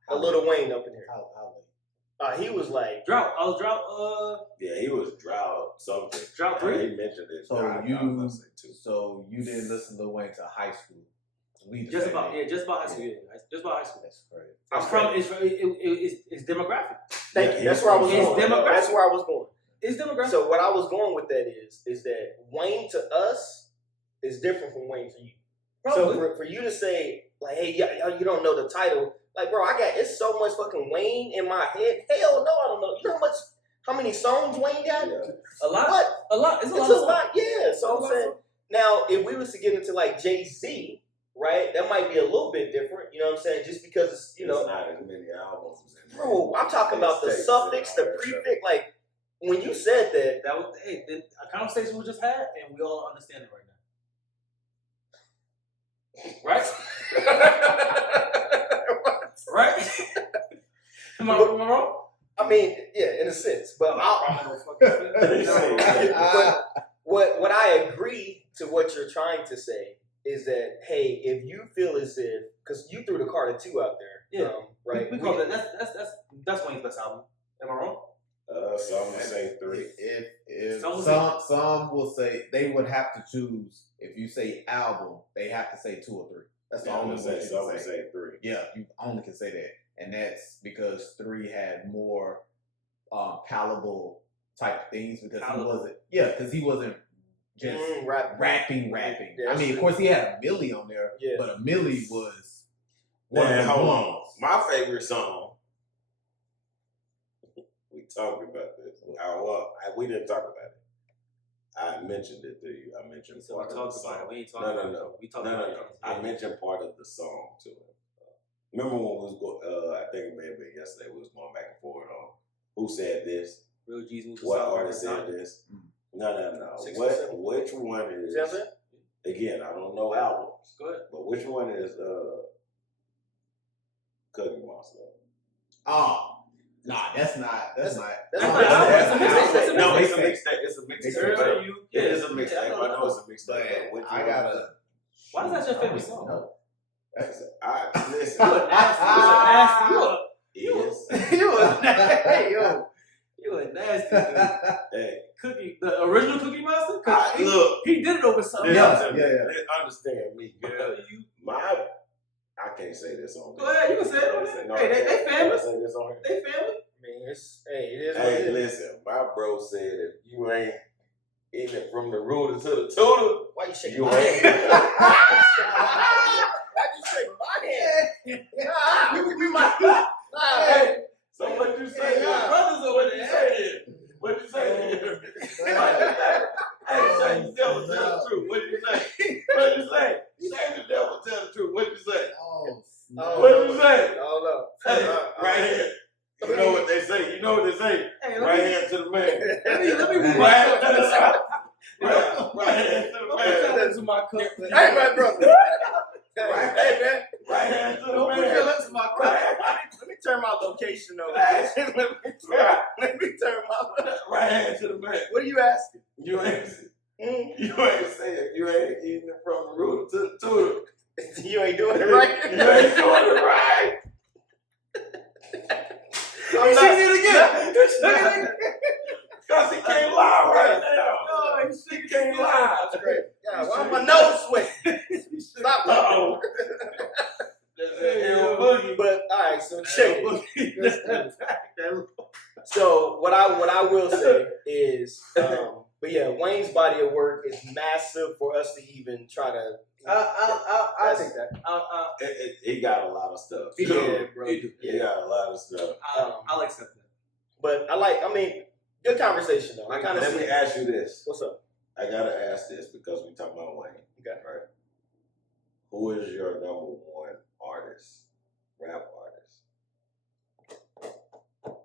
of Lil Wayne up in here. How late? He was like drought. I was drought. Yeah, he was drought something. Drought 3. He mentioned it. So you didn't listen to Lil Wayne to high school. Just about high school. Yeah. Just about high school. That's crazy. I'm from. It's demographic. Thank you. That's where I was going. That's where I was going. It's demographic. So what I was going with that is that Wayne to us is different from Wayne to you. Probably. So for you to say like, hey, you don't know the title, like, bro, it's so much fucking Wayne in my head. Hell no, I don't know. You know how many songs Wayne got? Yeah. A lot. What? A lot. It's a lot. Yeah. So I'm saying now, if we was to get into like Jay-Z. Right, that might be a little bit different. You know what I'm saying? Just because it's not as many albums. Bro, I'm talking about the suffix, the prefix. Like when you said that was a conversation we just had, and we all understand it right now. Right? Right? Am I wrong? I mean, yeah, in a sense, but what I agree to what you're trying to say. Is that, hey, if you feel as if, because you threw the Carter 2 out there, right? We call that, that's Wayne's best album. Am I wrong? Some will say 3. If some will say, they would have to choose, if you say album, they have to say 2 or 3. That's the only way some will say 3. Yeah, you only can say that. And that's because 3 had more palatable type things because he wasn't just rapping. rapping. Yeah, I mean, of course, he had a Millie on there, but a Millie was one of Man, the hold on. ones. My favorite song. We talked about this. We didn't talk about it. I mentioned it to you. I mentioned So part we of the talked song. about it. We ain't talking about it. We talked about it. I mentioned part of the song to him. Remember when we was going? I think it may have been yesterday. We was going back and forth on who said this. Real G's moved to What South artist Carolina. said this? No. 6 What? or 7. Which one is? See what I'm saying? Again, I don't know albums, Go ahead. but which one is Cookie Monster? Oh, nah, that's not. That's No, not it's a mixtape. It's a mixtape. It is a mixtape. I know it's a mixtape. But which I one gotta. Why is that your favorite song? No. listen. You a nasty. Is You a nasty. You a nasty dude. hey, Cookie, the original Cookie Monster. look. He did it over something Yeah. else. Understand me, girl. I can't say this on. Go ahead, you can say it on there. Hey, they family. Can I say this on here? They family. I mean, it is what it Hey, is. listen, my bro said if you ain't eating it from the rooter to the tutor, Why you shaking you my ain't. hand? Why'd you shake my hand? You can be my. Hey, so what you say? Hey, Your brothers or what you say then? What you say then? Hey, say the devil tell the truth. What you say? What you say? Say the devil tell the truth. What you say? Oh, What you say? Hold up. Hey, right here. You know what they say. You know what they say. Hey, Right hand to the man. let me move Right my hand cup to to the the side. Right hand to the Let me man. put that to my cup. Hey, my brother. Hey, man. Right hand to the Don't put your man. lips in my cup. Let me turn my location over. Hey. Let me turn my. Right hand to the man. What are you asking? You ain't saying you ain't eating it from the rooter to the tutor. You ain't doing it right. You ain't doing it right. I'm She not. did it again. Cause he can't lie right now. No, He can't lie. That's great. Yeah, why my nose sweating? Stop Uh-oh. talking. But all right, so check it. So what I will say is, but yeah, Wayne's body of work is massive for us to even try to. I'll take that. He got a lot of stuff. Yeah, bro. He got a lot of stuff. I'll accept that. But I mean, good conversation though. I kind of Let me ask you this. What's up? I gotta ask this because we talking about Wayne. Okay. Right. Who is your number one artist, rap artist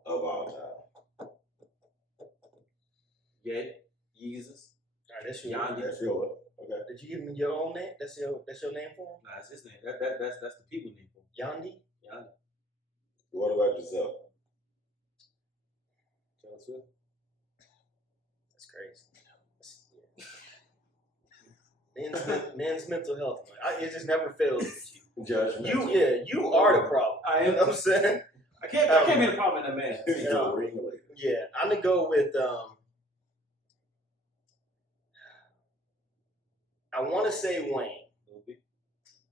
of all time? Yeah, Jesus. All right, that's your. Yandi. That's yours. Okay. Did you give me your own name? That's your name for him? Nah, that's his name. That's the people name for him. Yandi. Yandi. What about yourself? Taylor Swift. That's crazy. Men's mental health. It just never fails with you. Judgmental. You are the problem. I You know what I'm saying? I can't be the problem in that man. You're the ringleader. Yeah, I'm gonna go with. I want to say Wayne,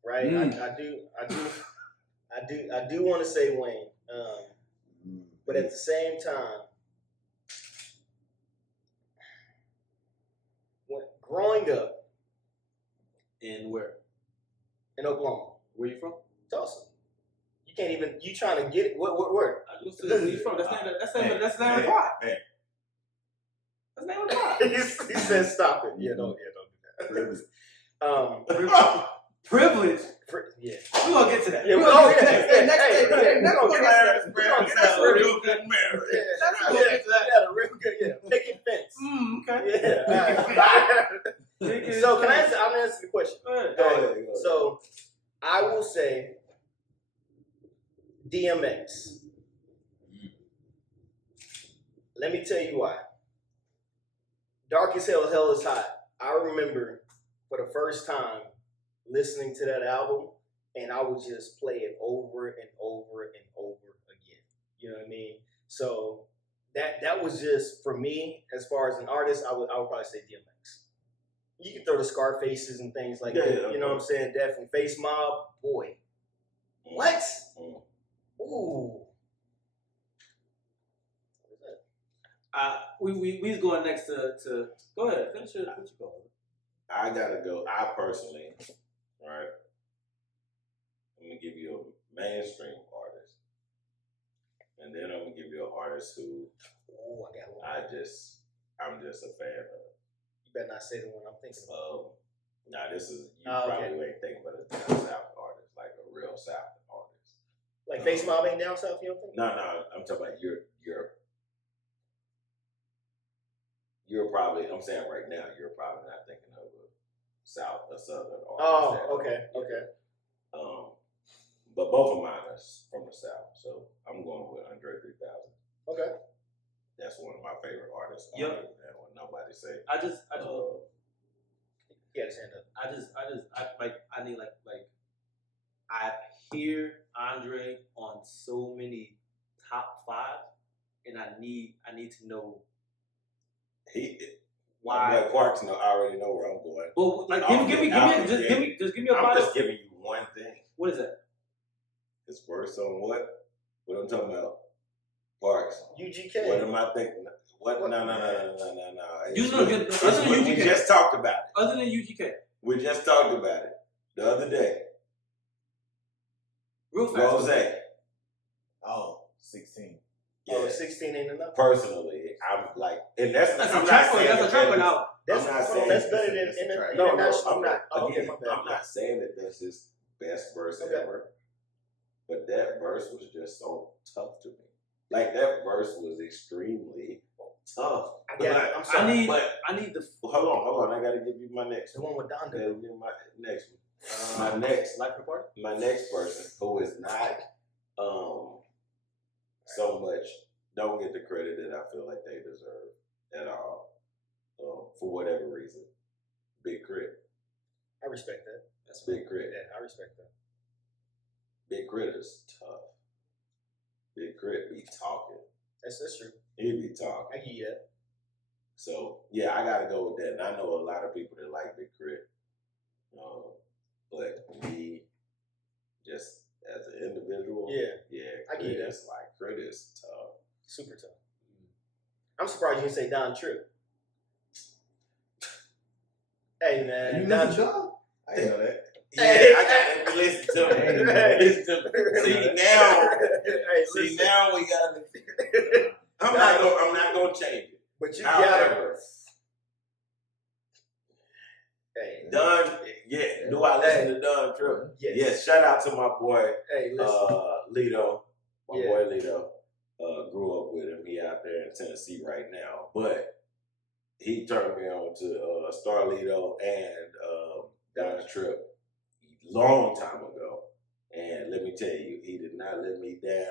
right? I do want to say Wayne, but at the same time, growing up And where? in Oklahoma, Where you from? Tulsa, you can't even. You trying to get it? Where? I just said where you from. That's name of the pod. Hey, That's name of the pod. He said, "Stop it." Yeah, don't do that. Privilege. Yeah. We're gonna get to that. Yeah, We're we're gonna gonna get to get that. to that. Next We're gonna get to that. We're gonna get a real good marriage. Yeah, We'll get to that. yeah, real good. Yeah, picket fence. Okay. Yeah. So can I answer? I'm gonna answer the question. Go ahead. Go ahead. So I will say DMX. Let me tell you why. Dark as Hell, Hell is Hot. I remember for the first time listening to that album, and I would just play it over and over and over again. You know what I mean? So that was just for me as far as an artist. I would probably say DMX. You can throw the Scarfaces and things like that. Yeah. You know what I'm saying? Definitely. Face Mob, boy. What? Ooh. We was going next to go ahead, finish it. What you call it? I gotta go. I personally, right? I'm gonna give you a mainstream artist, and then I'm gonna give you an artist who Oh, I got one. I'm just a fan of. You better not say the one I'm thinking of. Nah, this is you Oh, probably okay. ain't thinking about a down south artist, like a real south artist. Like Face Mob ain't down south, you don't think? No, I'm talking about you're probably. I'm saying right now, you're probably not thinking of a southern artist. Oh, okay. But both of mine are from the south, so I'm going with Andre 3000. Okay. That's one of my favorite artists. Yep. And when nobody say, I just He had his hand up. I need I hear Andre on so many top five, and I need to know why. Like Parks, I already know where I'm going. Well, like give me a I'm product. just giving you one thing. What is that? His verse on what? What I'm talking about? Parks. UGK. What am I thinking? What? No. You know, We just talked about it. Other than UGK, We just talked about it the other day. real fast. Rose. Oh, 16. Yeah. Oh, 16 ain't enough. Personally, I'm like, and that's That's I'm a not track saying That's a that track that is- out. That's better than That's a track. No, international. I'm not. Oh, okay, Again, my bad. I'm not saying that that's his best verse Okay. ever, but that verse was just so tough to me. Like that verse was extremely tough. I get it. I'm sorry. I need the Hold on. I gotta give you my next The one. one with I Donda. gotta give you my next one. life report. My next person who is not so much don't get the credit that I feel like they deserve at all for whatever reason. Big Crit. I respect that. That's Big Crit. Yeah, I respect that. Big Crit is tough. Big Crit be talking. That's true. He be talking. I give you that. So yeah, I gotta go with that. And I know a lot of people that like Big Crit. But me, just as an individual, Yeah, I get it. It's like Crit is tough. Super tough. I'm surprised you didn't say Don Trip. Hey man, You Don listen Trip. to him? I didn't know that. Yeah, Hey, I gotta listen to him. Hey. Listen to him. See now, Hey, listen. now we gotta. I'm not gonna change it. But you gotta. However, Hey, Don, yeah. Do I listen to Don Trip? Yes. Yes. Shout out to my boy, Hey, listen. Lito. My Yeah. boy Lito. Grew up with him. He out there in Tennessee right now, but he turned me on to Starlito and Don Trip long time ago. And let me tell you, he did not let me down.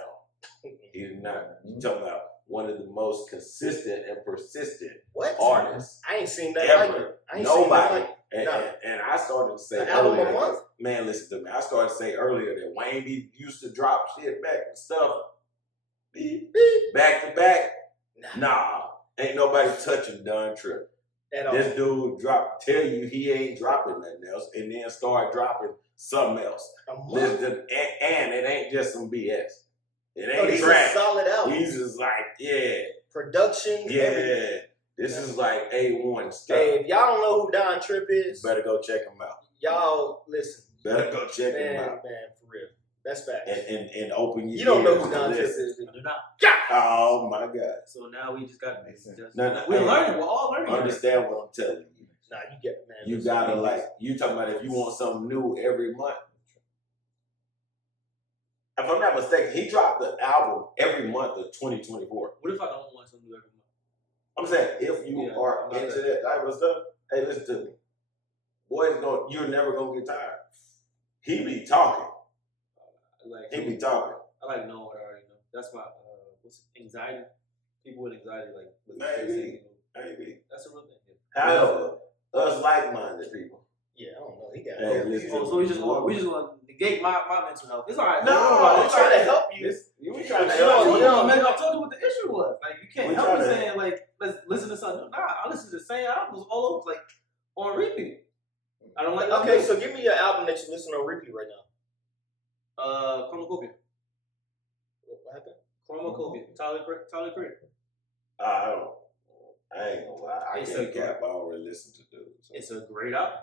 He did not. You talking about one of the most consistent and persistent What? artists I ain't seen that like it. ever. I ain't seen that Nobody. like And I started to say An album a earlier, month? man, listen to me. I started to say earlier that Wayne B used to drop shit back and stuff. Beep, beep, back to back. Nah, ain't nobody touching Don Trip. at all. This dude tell you he ain't dropping nothing else, and then start dropping something else. A month? Listen to, and it ain't just some BS. It Oh, ain't these are trash. solid albums. He's just like, yeah, Production. Everything. yeah. This is like A1 stuff. Hey, if y'all don't know who Don Trip is, Better go check him out. y'all listen. Better go check him out. Man, for real. That's facts. And open your You don't know ears who to Don Trip listen. is. I do not. Oh my God. So now we just got Makes sense. we're hey, learning. We're all learning. Understand what I'm telling you. Nah, you get it, man. You Listen, gotta you talking about if you want something new every month. If I'm not mistaken, he dropped the album every month of 2024. What if I don't want something new every month? I'm saying if you Yeah, are I'm into that type of stuff, hey, listen to me. You're never gonna get tired. He be talking. He be talking. I like knowing what I already know. That's my anxiety. People with anxiety listen to Maybe. things. Maybe. That's a real thing. However, us like-minded people. Yeah, I don't know. He got Hey, it. listen. Oh, so we just want to negate my mental health. It's all right. No, it's I'm trying all to help you. We trying to You help know, you. Man, I told you what the issue was. Like, you can't We help me tryna- saying, let's listen to something. Nah, I listen to the same albums all over, on repeat. I don't like Okay, so give me your album that you listen on repeat right now. Chromacopia. What happened? Chromacopia. Tyler Creek. I ain't gonna lie. I It's can't a cap. I don't really listen to dudes. So. It's a great album.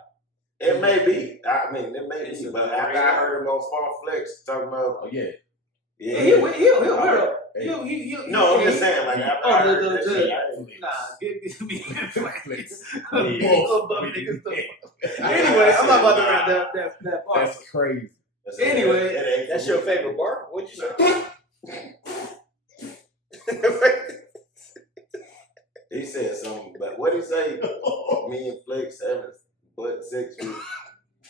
It may be. I mean, it may It's be. a But great after I album. heard him on Funk Flex talking about, Oh yeah. Yeah, he'll wear it. Hey. No, I'm just saying, like, after I heard that shit, I ain't- Give me Netflix. Yeah. Anyway, I'm not about to round that part. That's crazy. Anyway, That's your favorite bar? What'd you say? He said something, but what he say? Me and Flex having butt sex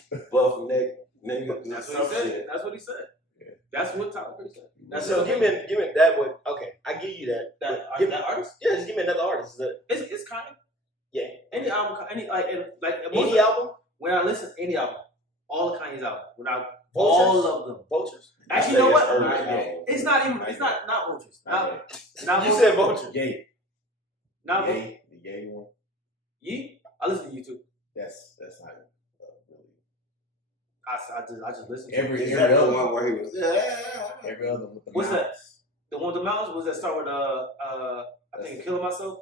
with buff neck nigga. That's what Some he said. shit. That's what he said. That's what Tyler Perry said. That's So what give me that one. Okay, I give you that. Give me that artist. Yeah, just give me another artist. It's kind of Yeah. any album, any Any album? when I listen to any album, all the Kanye's album, without Vultures? all of them. Vultures. Actually, you know what? Early Not album. yet. It's not even. It's not Vultures. Not You Vultures. said Vultures. Yay. Not Vultures. Yay. The Yay one. Ye? I listen to you too. That's not really. I just listen to Every Is that the other one where he was? every other with the What's that? mouse. the one with the mountains. Was that start with I think killing myself?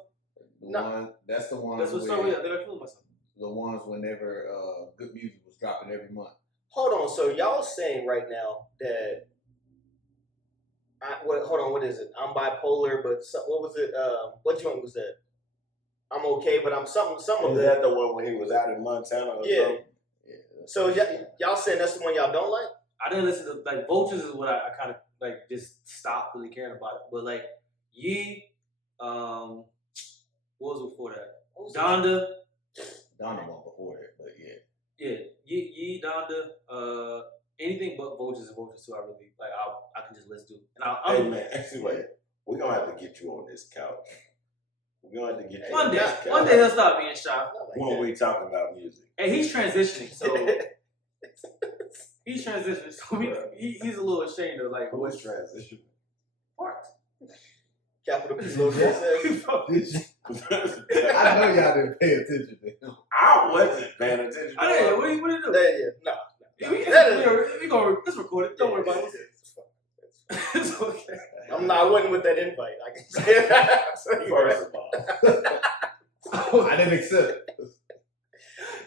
The No. one that's the one. That's what started with. I think I killed myself. The ones whenever good music was dropping every month. Hold on. So y'all saying right now that hold on. What is it? I'm bipolar, but what was it? What joint was that? I'm okay, but I'm something. Some of Is that. that the one when he was out in Montana? Or Yeah. something? Yeah. So y'all saying that's the one y'all don't like? I didn't listen to like Vultures is what I kind of like just stopped really caring about it. But like Ye, what was it before that? Donda, Donda one before that, but yeah. yeah, Ye, Donda, anything but Vultures and Vultures too. I really like. I can just listen to. And Hey man, wait. We're gonna have to get you on this couch. We're gonna have to get you one on day, this couch. one day he'll stop being shy. Not like when that. we talk about music. And he's transitioning, so he's transitioning. So he's a little ashamed of like Who is transition? parts. Capital P. Little J says. Did you? I know y'all didn't pay attention to him. I wasn't paying attention. I didn't. What do you do? Yeah, no. We gonna let's record it. Don't worry about it. It's okay. I wasn't with that invite. I can say that. First of all, I didn't accept it.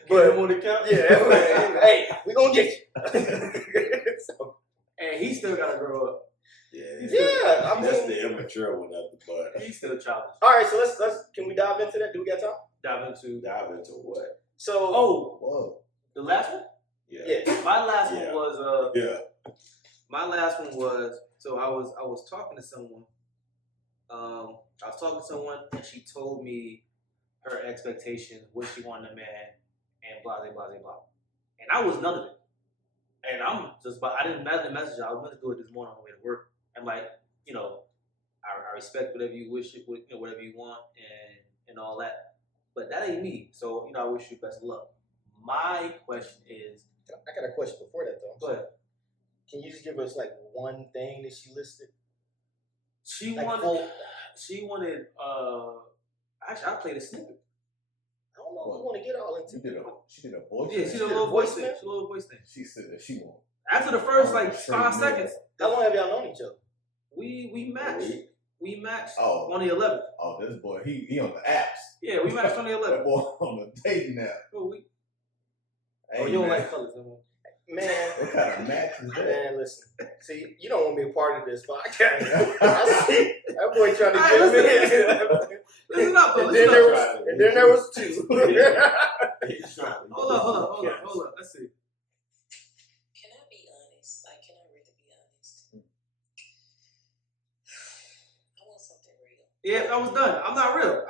But him on the couch. Yeah. Hey, we gonna get you. So, And he still gotta grow up. yeah. I that's mean, the immature one at the butt. He's still childish. all right. So let's. Can we dive into that? Do we got time? Dive into. Dive into what? So. Oh, Whoa. the last one. Yeah. Yeah. My last Yeah. one was Yeah. My last one was so I was talking to someone. I was talking to someone and she told me her expectation, what she wanted in a man, and blah blah blah blah. And I was none of it. And I'm just I didn't message her. I was going to do it this morning on the way to work. I'm like, I respect whatever you wish, whatever you want, and all that. But that ain't me. So I wish you best of luck. My question is, I got a question before that though. go ahead. Can you just give us like one thing that she listed? She Like wanted. She wanted. Actually, I played a snippet. I don't know if we want to get all into She did a voice. Yeah, she thing. did a little voice thing. She did a little voice thing. She said that she won't. After the first Oh, like straight 5 nigga. seconds, How long have y'all known each other? we matched. We matched Oh. on the 11th. Oh, this boy, he on the apps. Yeah, we matched on the That 11th. boy on the dating app. Oh, you Hey, don't man, like colors, no? Man, what kind of match is that? man, listen. See, you don't want me a part of this, but I see that boy trying to All get right, me. Listen up, though. And then Listen up. there was two. He's trying to Hold on. Let's see. Can I be honest? Like, can I really be honest? I want something real. Yeah, I was done. I'm not real.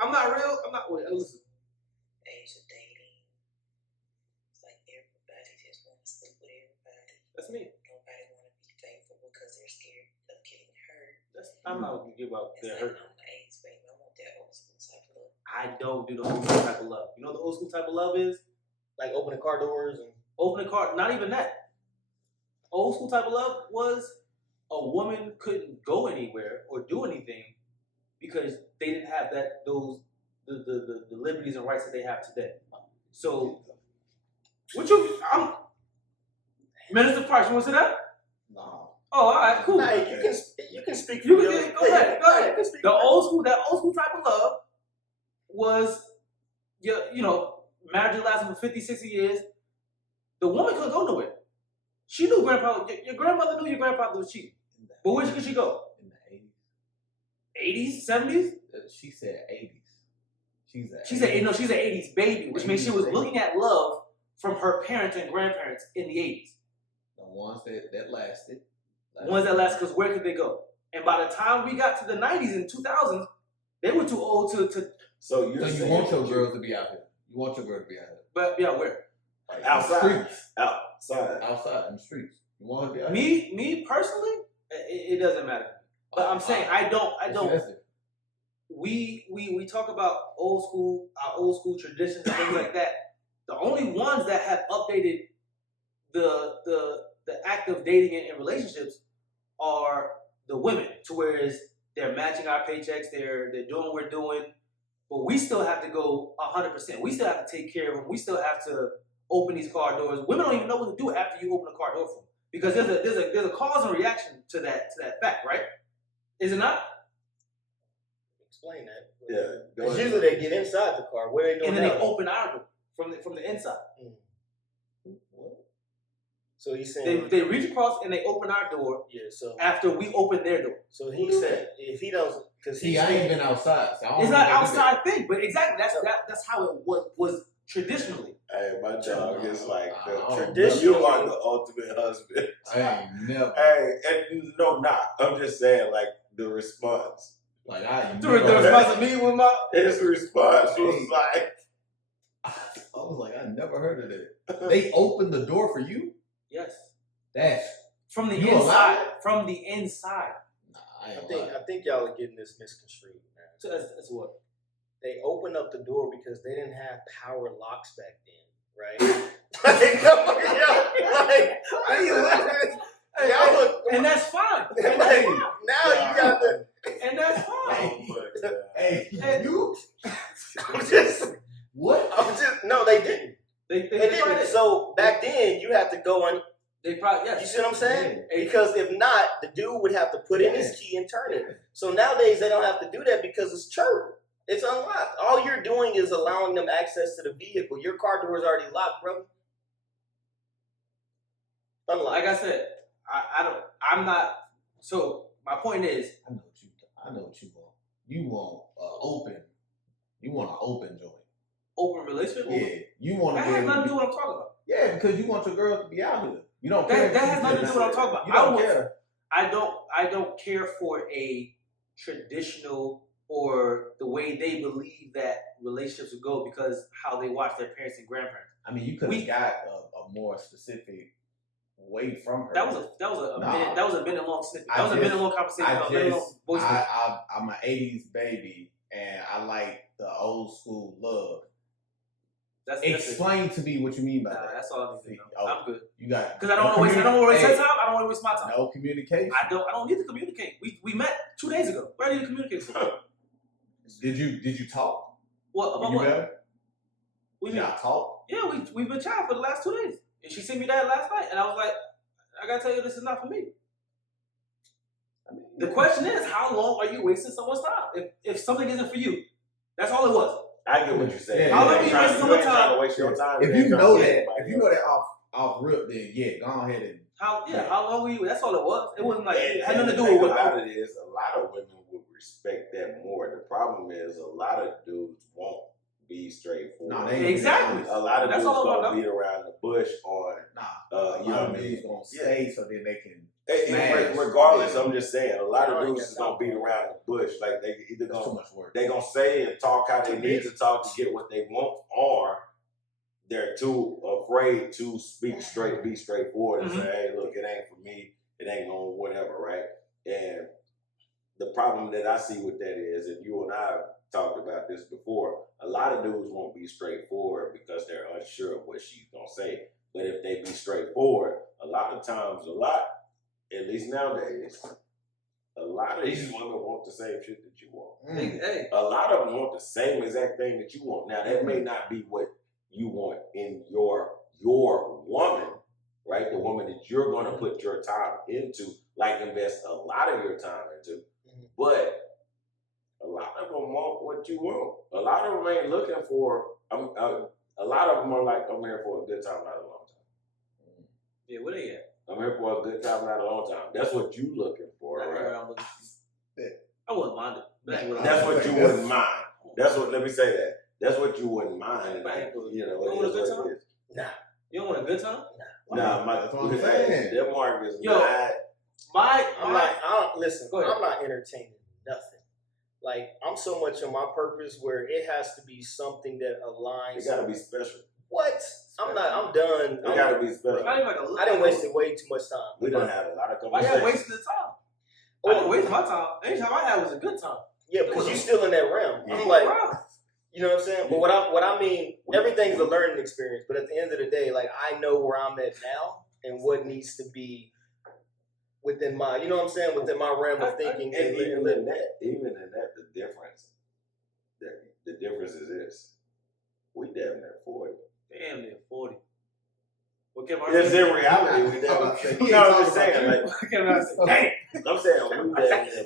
Wait, listen. Age of dating. It's like everybody just want to sleep with everybody. That's me. Nobody want to be faithful because they're scared of getting hurt. I'm not gonna give up. It's That like, hurt. I'm the age baby. I want that old school type of love. I don't do the old school type of love. You know what the old school type of love is? Like opening car doors and Open a car. Not even that. Old school type of love was a woman couldn't go anywhere or do anything because they didn't have the liberties and rights that they have today. So, Minister Price, you want to say that? No. Oh, all right, cool. Like, you can speak for You your. can, go ahead. You can speak The for old school type of love was, marriage lasted for 50, 60 years. The woman couldn't go nowhere. She knew your grandmother knew your grandfather was cheating. But where could she go? In the 80s, 70s? She said 80s. She's an 80s baby, which means she was looking at love from her parents and grandparents in the 80s. The ones that lasted. The ones that lasted, because where could they go? And by the time we got to the 90s and 2000s, they were too old to. So you want your girl to be out here. You want your girl to be out here. But yeah, where? Like, outside. Outside in the streets. You want her to be out here? Me personally, it doesn't matter. But I'm saying I don't. We talk about our old school traditions and things like that. The only ones that have updated the act of dating and relationships are the women, to whereas they're matching our paychecks, they're doing what we're doing, but we still have to go 100%. We still have to take care of them. We still have to open these car doors. Women don't even know what to do after you open a car door for them, because there's a cause and reaction to that fact, right? Is it not? Explain that. Yeah. Because usually they get inside the car. What are they doing? And then now? they open our door from the inside. What? So he's saying They reach across and they open our door. Yeah. So after we open their door. So he said if he doesn't, because I ain't been outside. So it's not outside thing, but exactly that's how it was traditionally. Hey, my dog is like the traditional. You are the ultimate husband. I ain't never. Hey, and no, I'm just saying, like the response. Like I The response of me with my his response was like, I was like, I never heard of that. They opened the door for you? Yes. That's from the you inside. allowed? From the inside. Nah, I think y'all are getting this misconstrued, man. So that's what? They opened up the door because they didn't have power locks back then, right? Like, come on, how you laughing? And that's fine. And like, now you got the. And that's fine. Hey, you? I'm just. What? No, they didn't. They didn't. So back then, you had to go on. They probably, yes. You see what I'm saying? Yeah. Because if not, the dude would have to put in his key and turn it. So nowadays, they don't have to do that because it's church. It's unlocked. All you're doing is allowing them access to the vehicle. Your car door is already locked, brother. Unlocked. Like I said, I'm not. So my point is, I know what you want. You want open. You want an open joint. Open relationship. Yeah, you want. That has nothing to do with what I'm talking about. Yeah, because you want your girl to be out here. You don't care. That has nothing to do with what I'm talking about. You don't care. I don't care for a traditional or the way they believe that relationships would go because how they watch their parents and grandparents. I mean, you could have got a more specific way from her. That was a minute long snippet. That was a minute long conversation. I'm an '80s baby, and I like the old school love. Explain to me what you mean by that. That's all I need to know. I'm good. You got because I don't want to waste your time. I don't want to waste my time. No communication. I don't need to communicate. We met 2 days ago. What do I need to communicate for? Did you talk? What about what? We not talk. Yeah, we've been chatting for the last 2 days, and she sent me that last night, and I was like, I gotta tell you, this is not for me. The question is, how long are you wasting someone's time? If something isn't for you, that's all it was. I get what you're saying. How long are you wasting someone's time? To waste your time. If you know that off rip, then yeah, go ahead and how long were you? That's all it was. It wasn't like it had nothing to do with what. About it is a lot of women would respect that more. The problem is a lot of dudes won't be straightforward. No, exactly. A lot of dudes gonna beat around the bush on. You know what I mean? Gonna stay so then they can. Regardless, I'm just saying, a lot of dudes is gonna beat around the bush. Like they either gonna they gonna say and talk how they need to talk to get what they want, or they're too afraid to speak straight, be straightforward, and say, "Hey, look, it ain't for me. It ain't gonna whatever." Right? And the problem that I see with that is, and you and I have talked about this before, a lot of dudes won't be straightforward because they're unsure of what she's gonna say. But if they be straightforward, a lot of times, at least nowadays, a lot of these women want the same shit that you want. Hey. A lot of them want the same exact thing that you want. Now, that may not be what you want in your woman, right? The woman woman that you're going to put your time into, like invest a lot of your time into. But a lot of them want what you want. A lot of them ain't looking for. A lot of them are like, I'm here for a good time, not a long time. Yeah, where they at? I'm here for a good time, not a long time. That's what you looking for, right? I wouldn't mind it. That's what you wouldn't mind. That's what. Let me say that. That's what you wouldn't mind. Like, you don't want a good time? Nah. You don't want a good time? Nah, That's what I'm saying. That mark is Yo, not. Listen, Go ahead. I'm not entertaining nothing. Like, I'm so much on my purpose where it has to be something that aligns. It gotta be special. What? I'm done. It gotta be special. I didn't waste way too much time. We done had a lot of Why conversations. y'all wasting the time? I didn't waste my time. Any time I had was a good time. Yeah, because you're still in that realm. Yeah. I'm like, you know what I'm saying? But what I mean, everything's a learning experience. But at the end of the day, like, I know where I'm at now and what needs to be within my, you know what I'm saying, within my realm of thinking. And even in that, the difference is this: we damn near 40. Damn near 40. What can I It's say? in reality, we damn near. You know what I'm saying? Like, What can I say? I'm saying we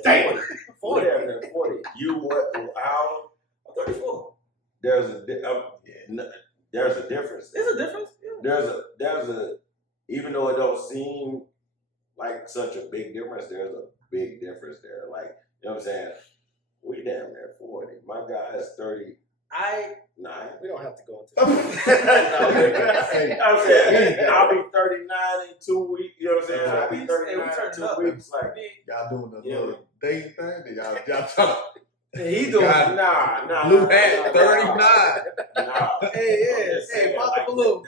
damn near 40. We damn near 40. You what? How? I'm 34. There's a difference. There's a difference. Yeah. There's a even though it don't seem like such a big difference, there's a big difference there. Like, you know what I'm saying? We damn near 40. My guy is 39. We don't have to go into that. I'm saying I'll be 39 in 2 weeks. You know what I'm saying? I'll be 39 in 2 weeks. Like, y'all doing the little dating thing? Y'all trying He doing nah. blue hat 39. Nah. Hey, pop the balloon.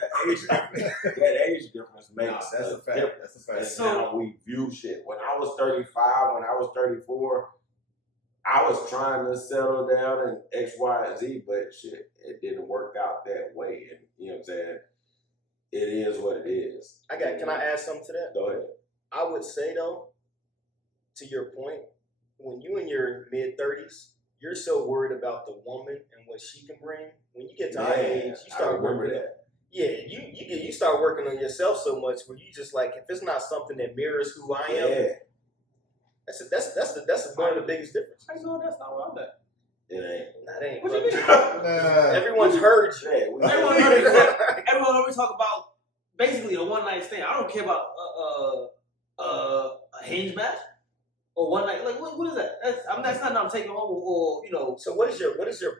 That age difference makes That's a fact. difference. That's a fact. That's how we view shit. When I was 35, when I was 34, I was trying to settle down in X, Y, and Z, but shit, it didn't work out that way. And you know what I'm saying? It is what it is. Can I add something to that? Go ahead. I would say, though, to your point, when you in your mid-30s, you're so worried about the woman and what she can bring. When you get to our age, you start working that. Yeah, you start working on yourself so much where you just like, if it's not something that mirrors who I am, that's one of the biggest differences. I know that's not what I'm at. It ain't. That ain't. What you mean? Everyone's heard you. Everyone heard me talk about basically a one night stand. I don't care about a hinge match or one night. Like what is that? That's not I'm taking home or you know. So what is your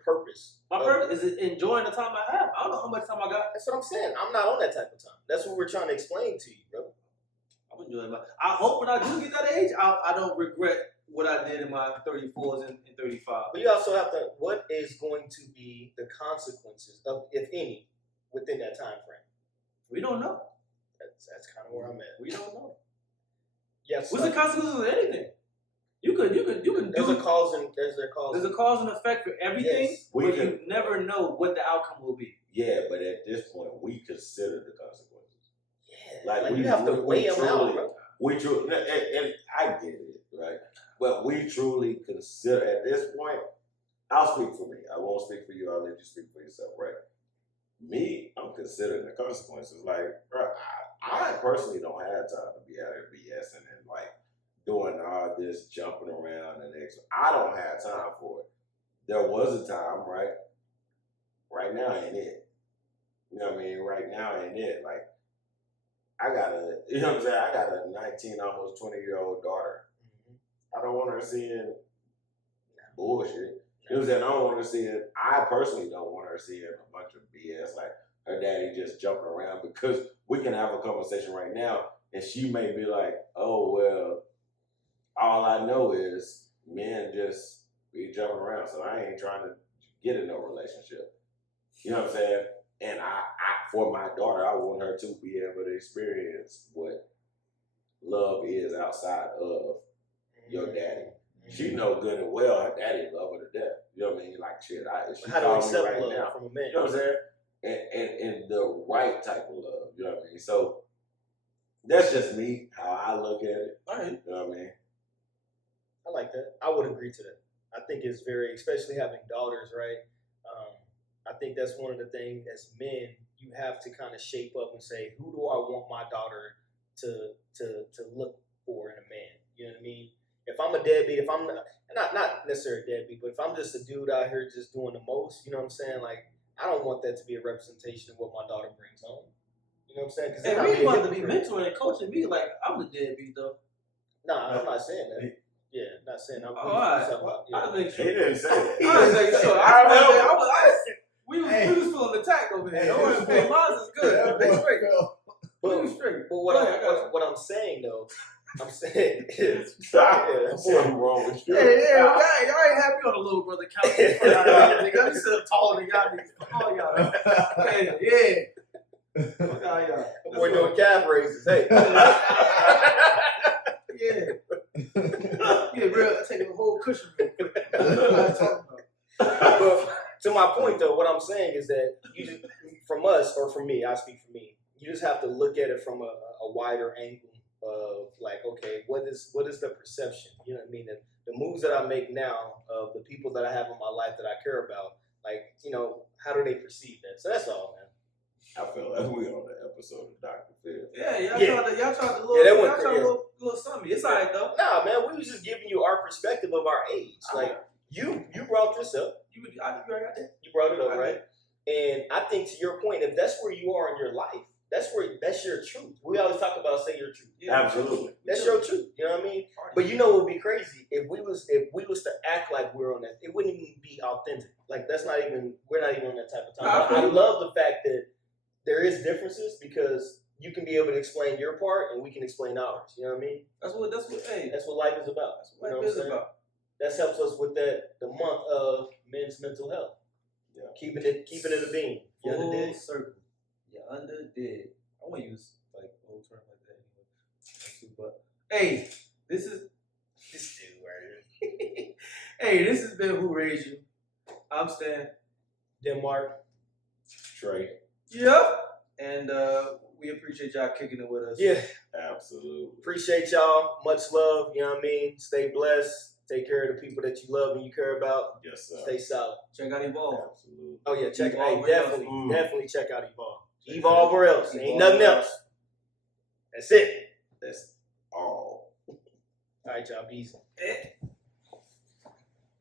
purpose? My purpose is enjoying the time I have. I don't know how much time I got. That's what I'm saying. I'm not on that type of time. That's what we're trying to explain to you, bro. I'm enjoying my. I hope when I do get that age, I don't regret what I did in my 34s and 35. But you also have to. What is going to be the consequences of, if any, within that time frame? We don't know. That's kind of where I'm at. We don't know. Yes. What's the consequences of anything? You could. There's a cause and there's a cause and effect for everything, Yes. but you never know what the outcome will be. Yeah, but at this point, we consider the consequences. Yeah. Like you have to weigh them out, bro. We truly, and I get it, right? But we truly consider, at this point, I'll speak for me. I won't speak for you. I'll let you speak for yourself, right? Me, I'm considering the consequences. Like, bro, I personally don't have time to be out here BSing and like doing all this jumping around and I don't have time for it. There was a time, right? Right now ain't it. You know what I mean? Right now ain't it. Like, I got a 19, almost 20-year-old daughter. I don't want her seeing bullshit. You know what I'm saying? I don't want her seeing, I personally don't want her seeing a bunch of BS like her daddy just jumping around, because we can have a conversation right now and she may be like, oh, well, all I know is men just be jumping around, so I ain't trying to get in no relationship. You know what I'm saying? And I for my daughter, I want her to be able to experience what love is outside of your daddy. She know good and well her daddy love her to death. You know what I mean? Like, shit, she how do you accept right love now from a man? You know what I'm saying? And the right type of love. You know what I mean? So that's just me, how I look at it. All right. You know what I mean? I like that. I would agree to that. I think it's very, especially having daughters, right? I think that's one of the things as men, you have to kind of shape up and say, who do I want my daughter to look for in a man. You know what I mean? If I'm a deadbeat, if I'm not necessarily a deadbeat, but if I'm just a dude out here just doing the most, you know what I'm saying? Like, I don't want that to be a representation of what my daughter brings home. You know what I'm saying? Because Hey, we want to be mentoring and coaching me like I'm the deadbeat though. Nah, I'm not saying that. Yeah, not saying I'm. All right. Yeah. I think He didn't say it. I didn't think so. We was feeling attacked over here. Don't worry, hey, mine is good. They straight. But, We straight. but what I'm saying though, I'm saying is, What's wrong with you? Yeah, y'all ain't happy on the little brother couch. Nigga, you sit up taller than y'all niggas. Oh, y'all. Yeah. Fuck all y'all. We're doing calf raises. Hey. Yeah. Yeah, real. Take a whole cushion real quick. That's what I'm talking about. But to my point though, what I'm saying is that you just, from us or from me, I speak for me. You just have to look at it from a wider angle of like, okay, what is the perception? You know what I mean? The moves that I make now of the people that I have in my life that I care about, like, you know, how do they perceive that? So that's all, man. I feel like we on the episode of Dr. Phil. Yeah, y'all tried to little something. It's alright though. Nah, man, we was just giving you our perspective of our age. Like you brought this up. You brought it up, right? And I think to your point, if that's where you are in your life, that's your truth. We always talk about say your truth. Yeah, absolutely. That's your truth. You know what I mean? But you know what would be crazy if we was to act like we're on that. It wouldn't even be authentic. Like we're not even on that type of time. I love the fact that there is differences because you can be able to explain your part and we can explain ours. You know what I mean? That's what life is about. That's what life is about. That helps us with the month of men's mental health. Yeah. Keeping it a beam. Full circle. You're under dead. I want to use like old term like that anyway. But hey, this dude right here. Hey, this has been Who Raised You. I'm Stan. Denmark. Trey. Yep. And we appreciate y'all kicking it with us. Yeah. Absolutely. Appreciate y'all. Much love. You know what I mean? Stay blessed. Take care of the people that you love and you care about. Yes, sir. Stay solid. Check out Evolve. Absolutely. Oh yeah, Evolve definitely check out Evolve. Evolve or else. Ain't nothing else. That's it. That's all. All right, y'all. Be easy.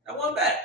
I want back.